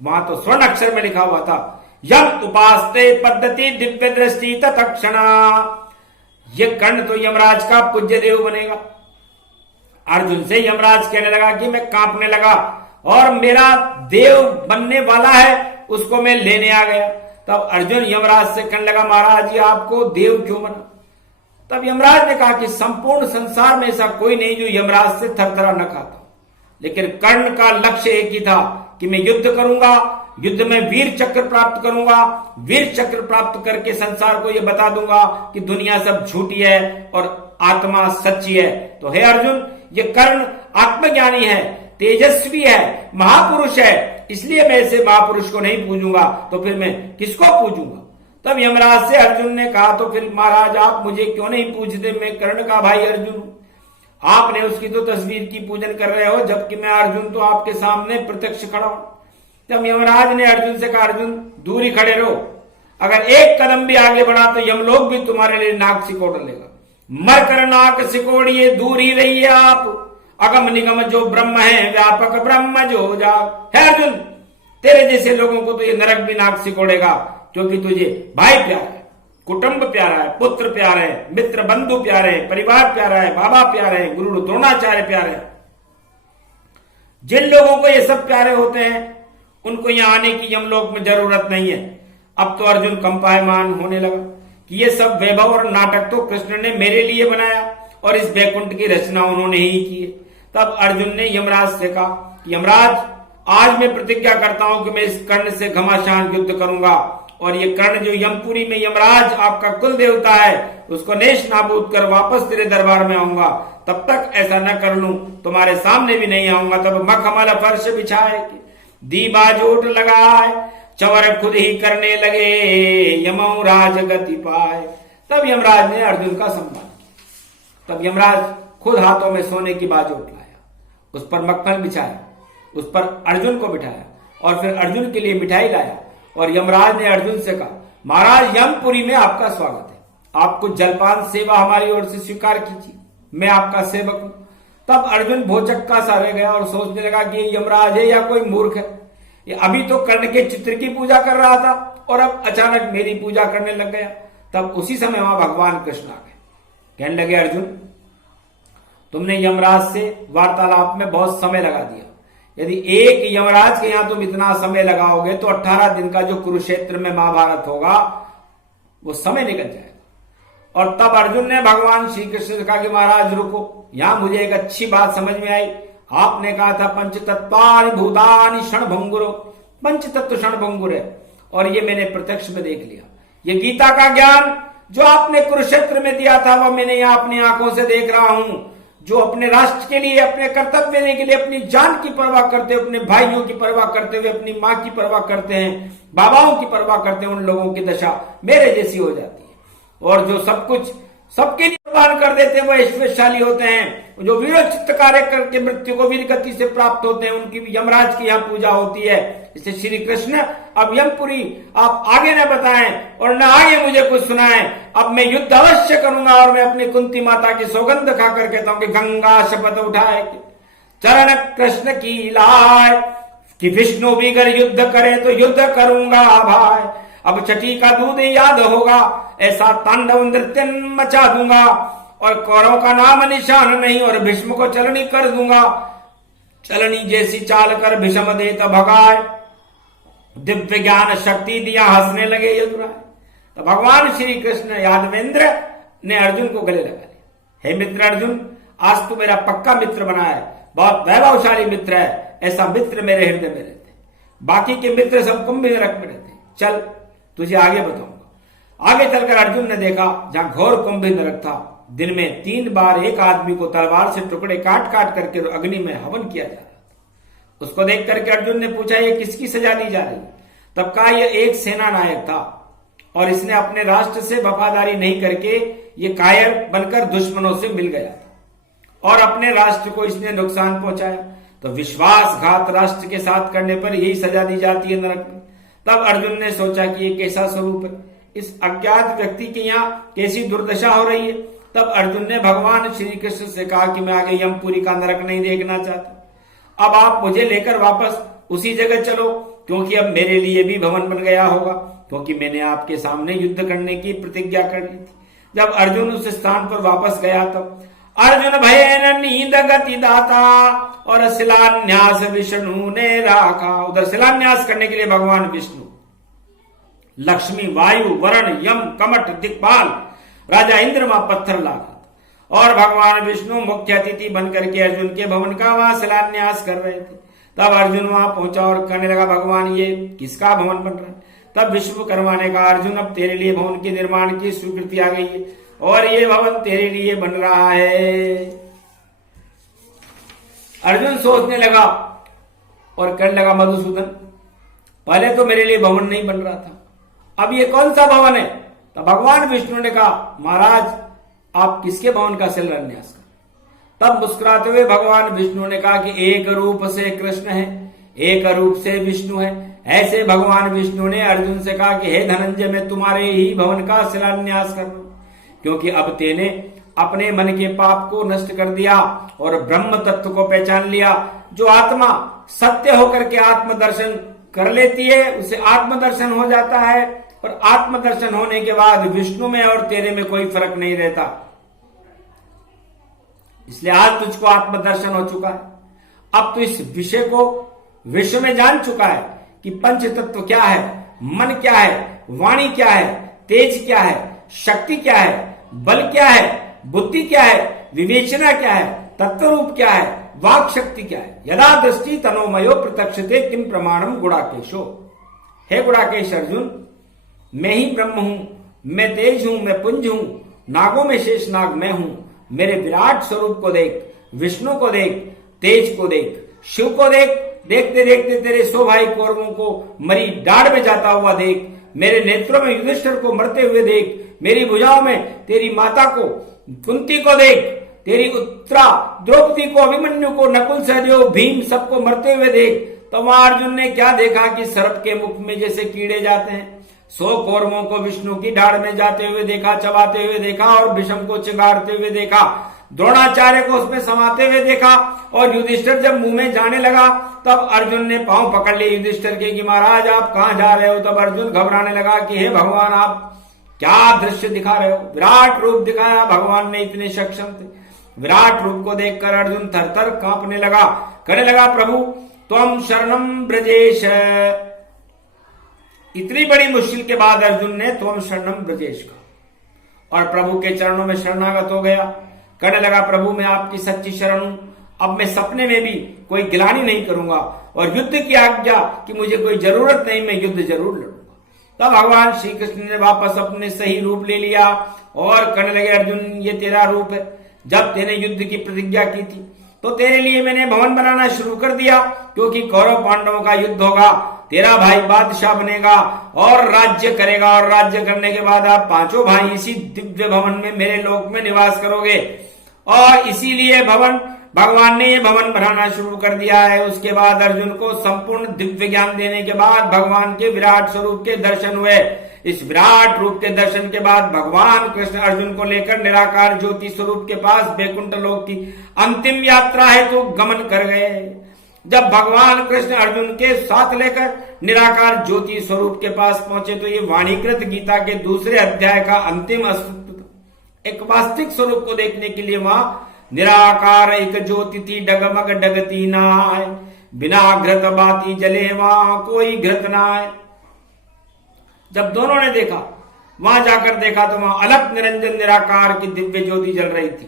वहां तो स्वर्ण अक्षर में लिखा हुआ था यम उपास्ते पद्धति दिव्य दृष्टि तत्क्षणा। ये कर्ण तो यमराज का पूज्य देव बनेगा। अर्जुन से यमराज कहने लगा कि मैं कांपने लगा और मेरा देव बनने वाला है उसको मैं लेने आ गया। तब अर्जुन यमराज से कहने लगा, महाराज जी आपको देव क्यों बना? तब यमराज ने कहा कि संपूर्ण संसार में ऐसा कोई नहीं जो यमराज से थरथरा न खाता, लेकिन कर्ण का लक्ष्य एक ही था कि मैं युद्ध करूंगा, युद्ध में वीर चक्र प्राप्त करूंगा, वीर चक्र प्राप्त करके संसार को यह बता दूंगा कि दुनिया सब झूठी है और आत्मा सच्ची है। तो हे अर्जुन, ये कर्ण आत्मज्ञानी है, तेजस्वी है, महापुरुष है, इसलिए मैं ऐसे महापुरुष को नहीं पूजूंगा, तो फिर मैं किसको पूजूंगा? तब यमराज से अर्जुन ने कहा, तो फिर महाराज आप मुझे क्यों नहीं पूजते? मैं कर्ण का भाई अर्जुन हूं, आपने उसकी तो तस्वीर की पूजन कर रहे हो, जबकि मैं अर्जुन तो आपके सामने प्रत्यक्ष खड़ा हूं। तब यमराज ने अर्जुन से कहा, अर्जुन दूर ही खड़े रहो, अगर एक कदम भी आगे बढ़ा तो यमलोक भी तुम्हारे लिए नाक सिकोड़ लेगा। मर कर नाक सिकोड़िए, दूर ही रहिए आप, अगम निगम जो ब्रह्म है, व्यापक ब्रह्म जो जा। है अर्जुन, तेरे जैसे लोगों को तो ये नरक भी नाक सिकोड़ेगा, क्योंकि तुझे भाई प्यारा है, कुटुंब प्यारा है, पुत्र प्यारा है, मित्र बंधु प्यारे हैं, परिवार प्यारा है, बाबा प्यारे हैं, गुरु द्रोणाचार्य प्यारे हैं। जिन लोगों को ये सब प्यारे होते हैं उनको यहां आने की यमलोक में जरूरत नहीं है। अब तो अर्जुन कंपायमान होने लगा कि ये सब वैभव और नाटक तो कृष्ण ने मेरे लिए बनाया और इस वैकुंठ की रचना उन्होंने ही की है। तब अर्जुन ने यमराज से कहा कि यमराज, आज मैं प्रतिज्ञा करता हूं कि मैं इस कर्ण से घमासान युद्ध करूंगा और ये कर्ण जो यमपुरी में यमराज आपका कुल देवता है उसको नेश नाबूद कर वापस तेरे दरबार में आऊंगा। तब तक ऐसा न कर लूं तुम्हारे सामने भी नहीं आऊंगा। तब मखमल फर्श बिछाए दीबा जोट लगाए, चवर खुद ही करने लगे, यमो राज गति पाए। तब यमराज ने अर्जुन का सम्मान किया। तब यमराज खुद हाथों में सोने की बाजोट लाया, उस पर मक्खन बिछाया, उस पर अर्जुन को बिठाया और फिर अर्जुन के लिए मिठाई लाया। और यमराज ने अर्जुन से कहा, महाराज यमपुरी में आपका स्वागत है, आपको जलपान सेवा हमारी ओर से स्वीकार कीजिए, मैं आपका सेवक हूं। तब अर्जुन भोचक्का सा रह गया और सोचने लगा कि ये यमराज है या कोई मूर्ख है। ये अभी तो कर्ण के चित्र की पूजा कर रहा था और अब अचानक मेरी पूजा करने लग गया। तब उसी समय वहां भगवान कृष्ण आ गए, कहने लगे, अर्जुन तुमने यमराज से वार्तालाप में बहुत समय लगा दिया। यदि एक यमराज के यहां तुम इतना समय लगाओगे तो 18 दिन का जो कुरुक्षेत्र में महाभारत होगा वो समय निकल जाएगा। और तब अर्जुन ने भगवान श्री कृष्ण से कहा कि महाराज रुको, यहां मुझे एक अच्छी बात समझ में आई। आपने कहा था पंचतत्वानि भूतानि क्षणभंगुरो, पंचतत्व क्षणभंगुर है और ये मैंने प्रत्यक्ष में देख लिया। ये गीता का ज्ञान जो आपने कुरुक्षेत्र में दिया था वो मैंने यहां अपनी आंखों से देख रहा हूं। जो अपने राष्ट्र के लिए, अपने कर्तव्य देने के लिए अपनी जान की परवाह करते हुए, अपने भाइयों की परवाह करते हुए, अपनी मां की परवाह करते हैं, बाबाओं की परवाह करते हैं, उन लोगों की दशा मेरे जैसी हो जाती है। और जो सब कुछ सबके लिए अमृतपान कर देते हैं वो ऐश्वर्यशाली होते हैं। जो वीरोचित्त कार्य करके मृत्यु को वीर गति से प्राप्त होते हैं उनकी भी यमराज की यहाँ पूजा होती है। इससे श्री कृष्ण अब यमपुरी आप आगे न बताएं और न आगे मुझे कुछ सुनाएं, अब मैं युद्ध अवश्य करूंगा। और मैं अपनी कुंती माता की सौगंध खाकर कहता हूं कि गंगा शपथ उठाए चरण कृष्ण की लाए कि विष्णु भी अगर युद्ध करे तो युद्ध करूंगा भाई। अब छठी का दूध याद होगा, ऐसा तांडव नृत्य मचा दूंगा और कौरवों का नाम निशान नहीं और भीष्म को चलनी कर दूंगा। चलनी जैसी चाल कर भीष्म देत भगाए, दिव्य ज्ञान शक्ति दिया हंसने लगे यदुराय। तो भगवान श्री कृष्ण यादवेंद्र ने अर्जुन को गले लगा लिया। हे मित्र अर्जुन, आज तू मेरा पक्का मित्र बना है, बहुत वैभवशाली मित्र है, ऐसा मित्र मेरे हृदय में रहते। बाकी के मित्र सब कुंभ नरक में रहते। चल तुझे आगे बताऊंगा। आगे चलकर अर्जुन ने देखा जहां घोर कुंभ नरक था, दिन में 3 बार एक आदमी को तलवार से टुकड़े काट काट करके अग्नि में हवन किया जा रहा था। उसको देख करके अर्जुन ने पूछा ये किसकी सजा दी जा रही? तब कहा यह एक सेना नायक था और इसने अपने राष्ट्र से वफादारी नहीं करके ये कायर बनकर दुश्मनों से मिल गया था और अपने राष्ट्र को इसने नुकसान पहुंचाया। तो विश्वासघात राष्ट्र के साथ करने पर यही सजा दी जाती है नरक में। तब अर्जुन ने सोचा कि ये कैसा स्वरूप है, इस अज्ञात व्यक्ति के यहाँ कैसी दुर्दशा हो रही है। तब अर्जुन ने भगवान श्री कृष्ण से कहा कि मैं आगे यमपुरी का नरक नहीं देखना चाहता, अब आप मुझे लेकर वापस उसी जगह चलो, क्योंकि अब मेरे लिए भी भवन बन गया होगा, क्योंकि मैंने आपके सामने युद्ध करने की प्रतिज्ञा कर ली थी। जब अर्जुन उस स्थान पर वापस गया तब अर्जुन भयेन नींद गति दाता और शिलान्यास विष्णु ने राखा। उधर शिलान्यास करने के लिए भगवान विष्णु, लक्ष्मी, वायु, वरुण, यम, कमट, दिक्पाल, राजा इंद्र वहां पत्थर लागा और भगवान विष्णु मुख्य अतिथि बनकर के अर्जुन के भवन का वहां शिलान्यास कर रहे थे। तब अर्जुन वहां पहुंचा और कहने लगा भगवान ये किसका भवन बन रहा है? तब विश्वकर्मा ने कहा अर्जुन अब तेरे लिए भवन के निर्माण की स्वीकृति आ गई है और ये भवन तेरे लिए बन रहा है। अर्जुन सोचने लगा और कहने लगा मधुसूदन पहले तो मेरे लिए भवन नहीं बन रहा था, अब ये कौन सा भवन है? तो भगवान विष्णु ने कहा महाराज आप किसके भवन का शिलान्यास कर? तब मुस्कुराते हुए भगवान विष्णु ने कहा कि एक रूप से कृष्ण है, एक रूप से विष्णु है। ऐसे भगवान विष्णु ने अर्जुन से कहा कि हे धनंजय मैं तुम्हारे ही भवन का शिलान्यास कर रहा हूं, क्योंकि अब तेने अपने मन के पाप को नष्ट कर दिया और ब्रह्म तत्व को पहचान लिया। जो आत्मा सत्य होकर के आत्मदर्शन कर लेती है उसे आत्मदर्शन हो जाता है और आत्मदर्शन होने के बाद विष्णु में और तेरे में कोई फर्क नहीं रहता। इसलिए आज तुझको आत्मदर्शन हो चुका है। अब तो इस विषय को विश्व में जान चुका है कि पंच तत्व क्या है, मन क्या है, वाणी क्या है, तेज क्या है, शक्ति क्या है, बल क्या है, बुद्धि क्या है, विवेचना क्या है, तत्व रूप क्या है, वाक शक्ति क्या है। यदा दृष्टि तनोमयो प्रत्यक्षते किम प्रमाणम गुणाकेशो। हे गुणाकेश अर्जुन मैं ही ब्रह्म हूं, मैं तेज हूं, मैं पुंज हूं, नागों में शेष नाग मैं हूं। मेरे विराट स्वरूप को देख, विष्णु को देख, तेज को देख, शिव को देख। देखते देखते तेरे 100 भाई कौरवों को मरी डाढ़ में जाता हुआ देख, मेरे नेत्रों में युधिष्ठिर को मरते हुए देख, मेरी भुजाओं में तेरी माता को कुंती को देख, तेरी उत्तरा द्रौपदी को, अभिमन्यु को, नकुल सहदेव भीम सबको मरते हुए देख। तो वहां अर्जुन ने क्या देखा कि सर्प के मुख में जैसे कीड़े जाते हैं। 100 कौरवों को विष्णु की ढाड़ में जाते हुए देखा, चबाते हुए देखा और भीष्म को चिंगारते हुए देखा, द्रोणाचार्य को उसमें समाते हुए देखा और युधिष्ठिर जब मुंह में जाने लगा तब अर्जुन ने पांव पकड़ लिए युधिष्ठिर के कि महाराज आप कहां जा रहे हो? तब अर्जुन घबराने लगा कि हे भगवान आप क्या दृश्य दिखा रहे हो? विराट रूप दिखाया भगवान ने, इतने सक्षम थे। विराट रूप को देखकर अर्जुन थर थर कांपने लगा, कहने लगा प्रभु त्वम शरणम ब्रजेश। इतनी बड़ी मुश्किल के बाद अर्जुन ने त्वम शरणम ब्रजेश कहा और प्रभु के चरणों में शरणागत हो गया। कहने लगा प्रभु मैं आपकी सच्ची शरण हूं, अब मैं सपने में भी कोई गिलानी नहीं करूंगा और युद्ध की आज्ञा कि मुझे कोई जरूरत नहीं, मैं युद्ध जरूर लड़ूंगा। तब भगवान श्री कृष्ण ने वापस अपने सही रूप ले लिया और कहने लगे अर्जुन ये तेरा रूप है। जब तेने युद्ध की प्रतिज्ञा की थी तो तेरे लिए मैंने भवन बनाना शुरू कर दिया, क्योंकि कौरव पांडवों का युद्ध होगा, तेरा भाई बादशाह बनेगा और राज्य करेगा, और राज्य करने के बाद आप पांचों भाई इसी दिव्य भवन में मेरे लोक में निवास करोगे। और इसीलिए भगवान ने ये भवन बनाना शुरू कर दिया है। उसके बाद अर्जुन को संपूर्ण दिव्य ज्ञान देने के बाद भगवान के विराट स्वरूप के दर्शन हुए। इस विराट रूप के दर्शन के बाद भगवान कृष्ण अर्जुन को लेकर निराकार ज्योति स्वरूप के पास वैकुंठ लोक की अंतिम यात्रा है तो गमन कर गए। जब भगवान कृष्ण अर्जुन के साथ लेकर निराकार ज्योति स्वरूप के पास पहुंचे तो ये वाणीकृत गीता के दूसरे अध्याय का अंतिम एक वास्तविक स्वरूप को देखने के लिए वहां निराकार एक ज्योति थी, डगमग डगती नाय, बिना घृत बाती जले वहां कोई घृत नाय। जब दोनों ने देखा, वहां जाकर देखा तो वहां अलग निरंजन निराकार की दिव्य ज्योति जल रही थी।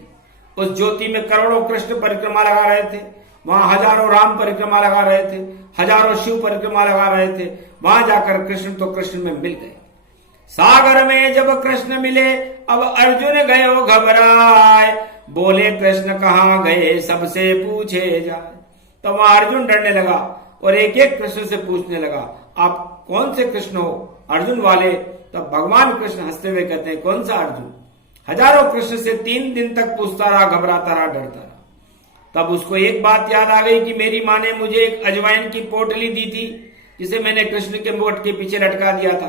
उस ज्योति में करोड़ों कृष्ण परिक्रमा लगा रहे थे, वहां हजारों राम परिक्रमा लगा रहे थे, हजारों शिव परिक्रमा लगा रहे थे। वहां जाकर कृष्ण तो कृष्ण में मिल गए। सागर में जब कृष्ण मिले अब अर्जुन गए घबराए, बोले कृष्ण कहाँ गए सबसे पूछे जाए। तो वहां अर्जुन डरने लगा और एक एक कृष्ण से पूछने लगा, आप कौन से कृष्ण हो? अर्जुन वाले। तब भगवान कृष्ण हंसते हुए कहते हैं, कौन सा अर्जुन? हजारों कृष्ण से 3 दिन तक पूछता रहा, घबराता रहा, डरता रहा। तब उसको एक बात याद आ गई कि मेरी माँ ने मुझे एक अजवाइन की पोटली दी थी, जिसे मैंने कृष्ण के मुकुट के पीछे लटका दिया था।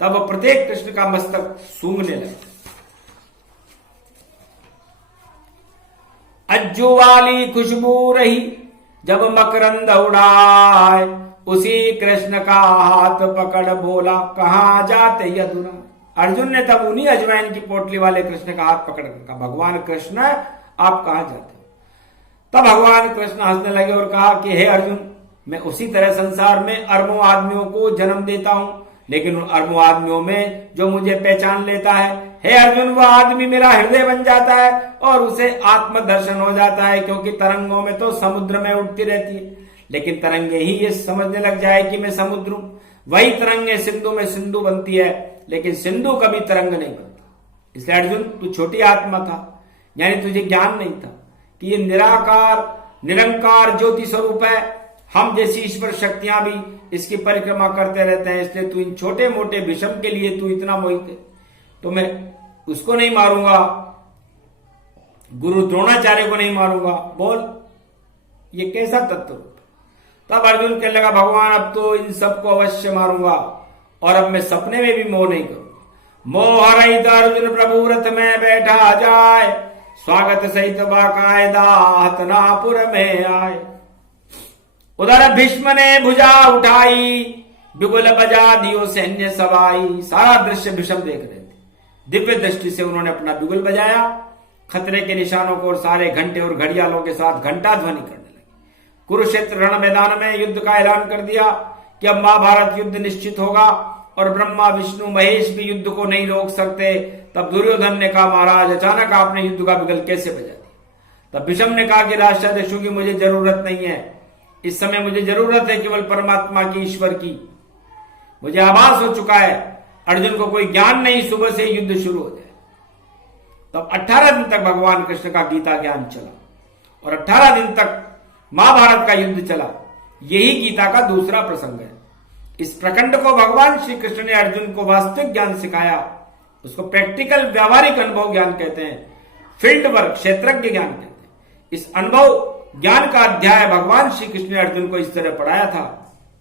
तब वो प्रत्येक कृष्ण का मस्तक सूंघने लगा। अज्जू वाली खुशबू रही जब मकरंद उड़ाए, उसी कृष्ण का हाथ पकड़ बोला कहाँ जाते यदुना। अर्जुन ने तब उन्हीं अजवाइन की पोटली वाले कृष्ण का हाथ पकड़ कर कहा, भगवान कृष्ण आप कहाँ जाते हो? तब भगवान कृष्ण हंसने लगे और कहा कि हे अर्जुन, मैं उसी तरह संसार में अरबों आदमियों को जन्म देता हूं, लेकिन उन अरबों आदमियों में जो मुझे पहचान लेता है, हे अर्जुन, वह आदमी मेरा हृदय बन जाता है और उसे आत्म दर्शन हो जाता है। क्योंकि तरंगों में तो समुद्र में उठती रहती है, लेकिन तरंगे ही ये समझने लग जाए कि मैं समुद्र हूं। वही तरंगे सिंधु में सिंधु बनती है, लेकिन सिंधु कभी तरंग नहीं बनती। इसलिए अर्जुन, तू छोटी आत्मा था, यानी तुझे ज्ञान नहीं था कि ये निराकार निरंकार ज्योति स्वरूप है। हम जैसी ईश्वर शक्तियां भी इसकी परिक्रमा करते रहते हैं। इसलिए तू इन छोटे मोटे विषम के लिए तू इतना मोहित है। तो मैं उसको नहीं मारूंगा, गुरु द्रोणाचार्य को नहीं मारूंगा। बोल, ये कैसा तत्व? तब अर्जुन कहने लगा, भगवान अब तो इन सबको अवश्य मारूंगा, और अब मैं सपने में भी मोह नहीं करूंगा। मोह रहित अर्जुन प्रभु रथ में बैठा जाए, स्वागत सहित बाकायदा हतनापुर में आए। उधर भीष्म ने भुजा उठाई, बिगुल बजा दियो सैन्य सवाई। सारा दृश्य भीष्म देख रहे थे। दिव्य दृष्टि से उन्होंने अपना बिगुल बजाया, खतरे के निशानों को और सारे घंटे और घड़ियालों के साथ घंटा ध्वनि करने लगे। कुरुक्षेत्र रण मैदान में युद्ध का ऐलान कर दिया कि अब महाभारत युद्ध निश्चित होगा और ब्रह्मा विष्णु महेश भी युद्ध को नहीं रोक सकते। तब दुर्योधन ने कहा, महाराज अचानक आपने युद्ध का बिगुल कैसे बजा दिया? तब भीष्म ने कहा कि राष्ट्राध्यक्षों की मुझे जरूरत नहीं है, इस समय मुझे जरूरत है केवल परमात्मा की, ईश्वर की। मुझे आभास हो चुका है अर्जुन को कोई ज्ञान नहीं, सुबह से युद्ध शुरू हो जाए। तब 18 दिन तक भगवान कृष्ण का गीता ज्ञान चला और 18 दिन तक महाभारत का युद्ध चला। यही गीता का दूसरा प्रसंग है। इस प्रखंड को भगवान श्री कृष्ण ने अर्जुन को वास्तविक ज्ञान सिखाया। उसको प्रैक्टिकल व्यावहारिक अनुभव ज्ञान कहते हैं, फील्ड वर्क क्षेत्रज्ञ ज्ञान कहते हैं। इस अनुभव ज्ञान का अध्याय भगवान श्री कृष्ण ने अर्जुन को इस तरह पढ़ाया था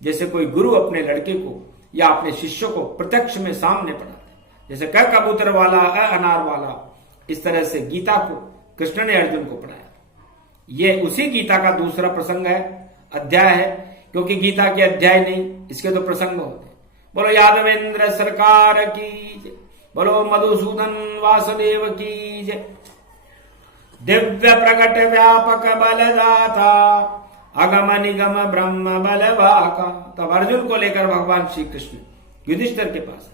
जैसे कोई गुरु अपने लड़के को या अपने शिष्य को प्रत्यक्ष में सामने पढ़ाते हैं। जैसे क कबूतर वाला, अ अनार वाला, इस तरह से गीता को कृष्ण ने अर्जुन को पढ़ाया। ये उसी गीता का दूसरा प्रसंग है, अध्याय है, क्योंकि गीता के अध्याय नहीं, इसके तो प्रसंग होते हैं। बोलो यादवेंद्र सरकार की जय, बोलो मधुसूदन वासुदेव की जय। दिव्य प्रकट व्यापक बलदाता, अगम निगम ब्रह्म बलवाका। तब अर्जुन को लेकर भगवान श्री कृष्ण युधिष्ठिर के पास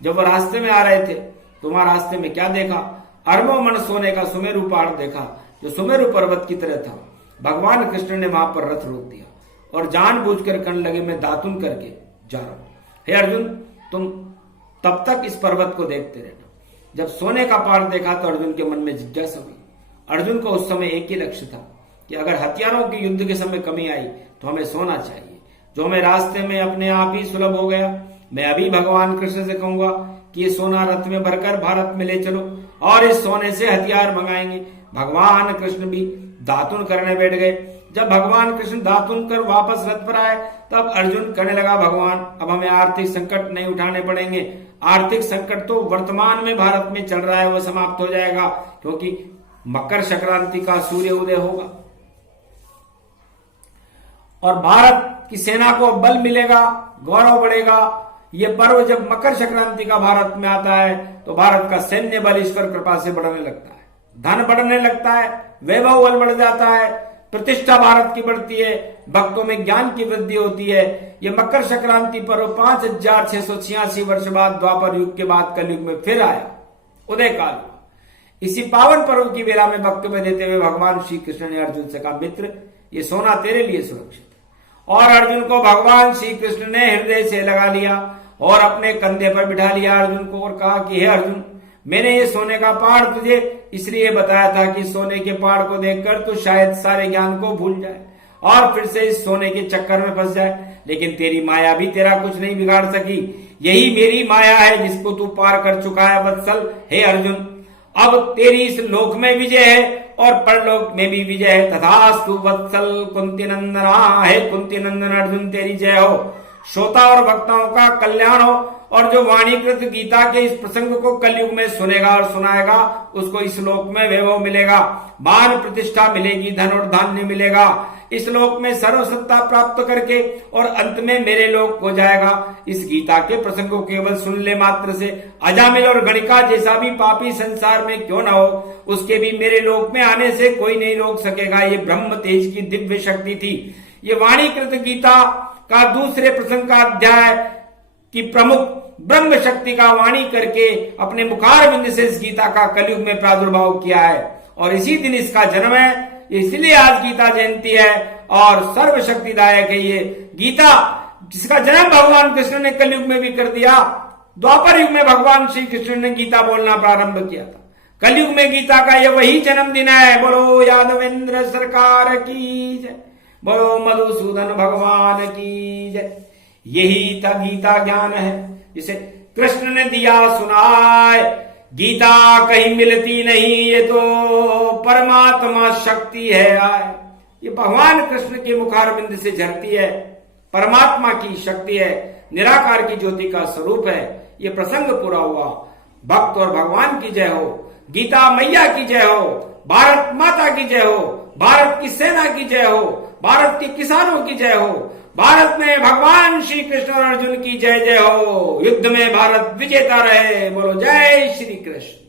जब वो रास्ते में आ रहे थे तो वहां रास्ते में क्या देखा? अरबों मन सोने का सुमेरु पहाड़ देखा, जो सुमेरु पर्वत की तरह था। भगवान कृष्ण ने वहां पर रथ रोक दिया और जानबूझकर कहने लगे, मैं दातुन करके जा रहा हूं। हे अर्जुन, तुम तब तक इस पर्वत को देखते रहना। जब सोने का पहाड़ देखा तो अर्जुन के मन में जिज्ञासा हुई। अर्जुन को उस समय एक ही लक्ष्य था कि अगर हथियारों की युद्ध के समय कमी आई तो हमें सोना चाहिए, जो हमें रास्ते में अपने आप ही सुलभ हो गया। मैं अभी भगवान कृष्ण से कहूंगा कि ये सोना रथ में भरकर भारत में ले चलो और इस सोने से हथियार मंगाएंगे। भगवान कृष्ण भी दातुन करने बैठ गए। जब भगवान कृष्ण दातुन कर वापस रथ पर आए तब अर्जुन कहने लगा, भगवान अब हमें आर्थिक संकट नहीं उठाने पड़ेंगे। आर्थिक संकट तो वर्तमान में भारत में चल रहा है, वो समाप्त हो जाएगा, क्योंकि मकर संक्रांति का सूर्य उदय होगा और भारत की सेना को बल मिलेगा, गौरव बढ़ेगा। ये पर्व जब मकर संक्रांति का भारत में आता है तो भारत का सैन्य बल ईश्वर कृपा से बढ़ने लगता है, धन बढ़ने लगता है, वैभव बल बढ़ जाता है, प्रतिष्ठा भारत की बढ़ती है, भक्तों में ज्ञान की वृद्धि होती है। ये मकर संक्रांति पर्व 5686 वर्ष बाद द्वापर युग के बाद कलयुग में फिर आया, उदय काल। इसी पावन पर्व की बेला में वक्तव्य देते हुए भगवान श्री कृष्ण ने अर्जुन से कहा, मित्र ये सोना तेरे लिए सुरक्षित है। और अर्जुन को भगवान श्री कृष्ण ने हृदय से लगा लिया और अपने कंधे पर बिठा लिया अर्जुन को और कहा कि हे अर्जुन, मैंने ये सोने का पहाड़ तुझे इसलिए बताया था कि सोने के पहाड़ को देखकर तू शायद सारे ज्ञान को भूल जाए और फिर से इस सोने के चक्कर में फंस जाए, लेकिन तेरी माया भी तेरा कुछ नहीं बिगाड़ सकी। यही मेरी माया है जिसको तू पार कर चुका है वत्सल। हे अर्जुन, अब तेरी इस लोक में विजय है और परलोक में भी विजय है। तथास्तु वत्सल कुंती नंदना। हे कुंती नंदन अर्जुन, तेरी जय हो। श्रोता और भक्तों का कल्याण हो और जो वाणीकृत गीता के इस प्रसंग को कलयुग में सुनेगा और सुनाएगा उसको इस लोक में वैभव मिलेगा, मान प्रतिष्ठा मिलेगी, धन और धान्य मिलेगा। इस लोक में सर्वसत्ता प्राप्त करके और अंत में मेरे लोक हो जाएगा। इस गीता के प्रसंग को केवल सुनने मात्र से अजामिल और गणिका जैसा भी पापी संसार में क्यों न हो, उसके भी मेरे लोक में आने से कोई नहीं रोक सकेगा। ये ब्रह्म तेज की दिव्य शक्ति थी। ये वाणीकृत गीता का दूसरे प्रसंग का अध्याय की प्रमुख ब्रह्म शक्ति का वाणी करके अपने मुखार बिंद से इस गीता का कलयुग में प्रादुर्भाव किया है और इसी दिन इसका जन्म है। इसलिए आज गीता जयंती है और सर्वशक्तिदायक है ये गीता, जिसका जन्म भगवान कृष्ण ने कलयुग में भी कर दिया। द्वापर युग में भगवान श्री कृष्ण ने गीता बोलना प्रारंभ किया था, कलयुग में गीता का यह वही जन्मदिन है। बोलो यादवेंद्र सरकार की जय, बोलो मधुसूदन भगवान की जय। यही था गीता ज्ञान है जिसे कृष्ण ने दिया सुनाए। गीता कहीं मिलती नहीं, ये तो परमात्मा शक्ति है आए। ये भगवान कृष्ण के मुखारबिंद से झरती है, परमात्मा की शक्ति है, निराकार की ज्योति का स्वरूप है। ये प्रसंग पूरा हुआ। भक्त और भगवान की जय हो, गीता मैया की जय हो, भारत माता की जय हो, भारत की सेना की जय हो, भारत के किसानों की जय हो, भारत में भगवान श्री कृष्ण और अर्जुन की जय जय हो। युद्ध में भारत विजेता रहे। बोलो जय श्री कृष्ण।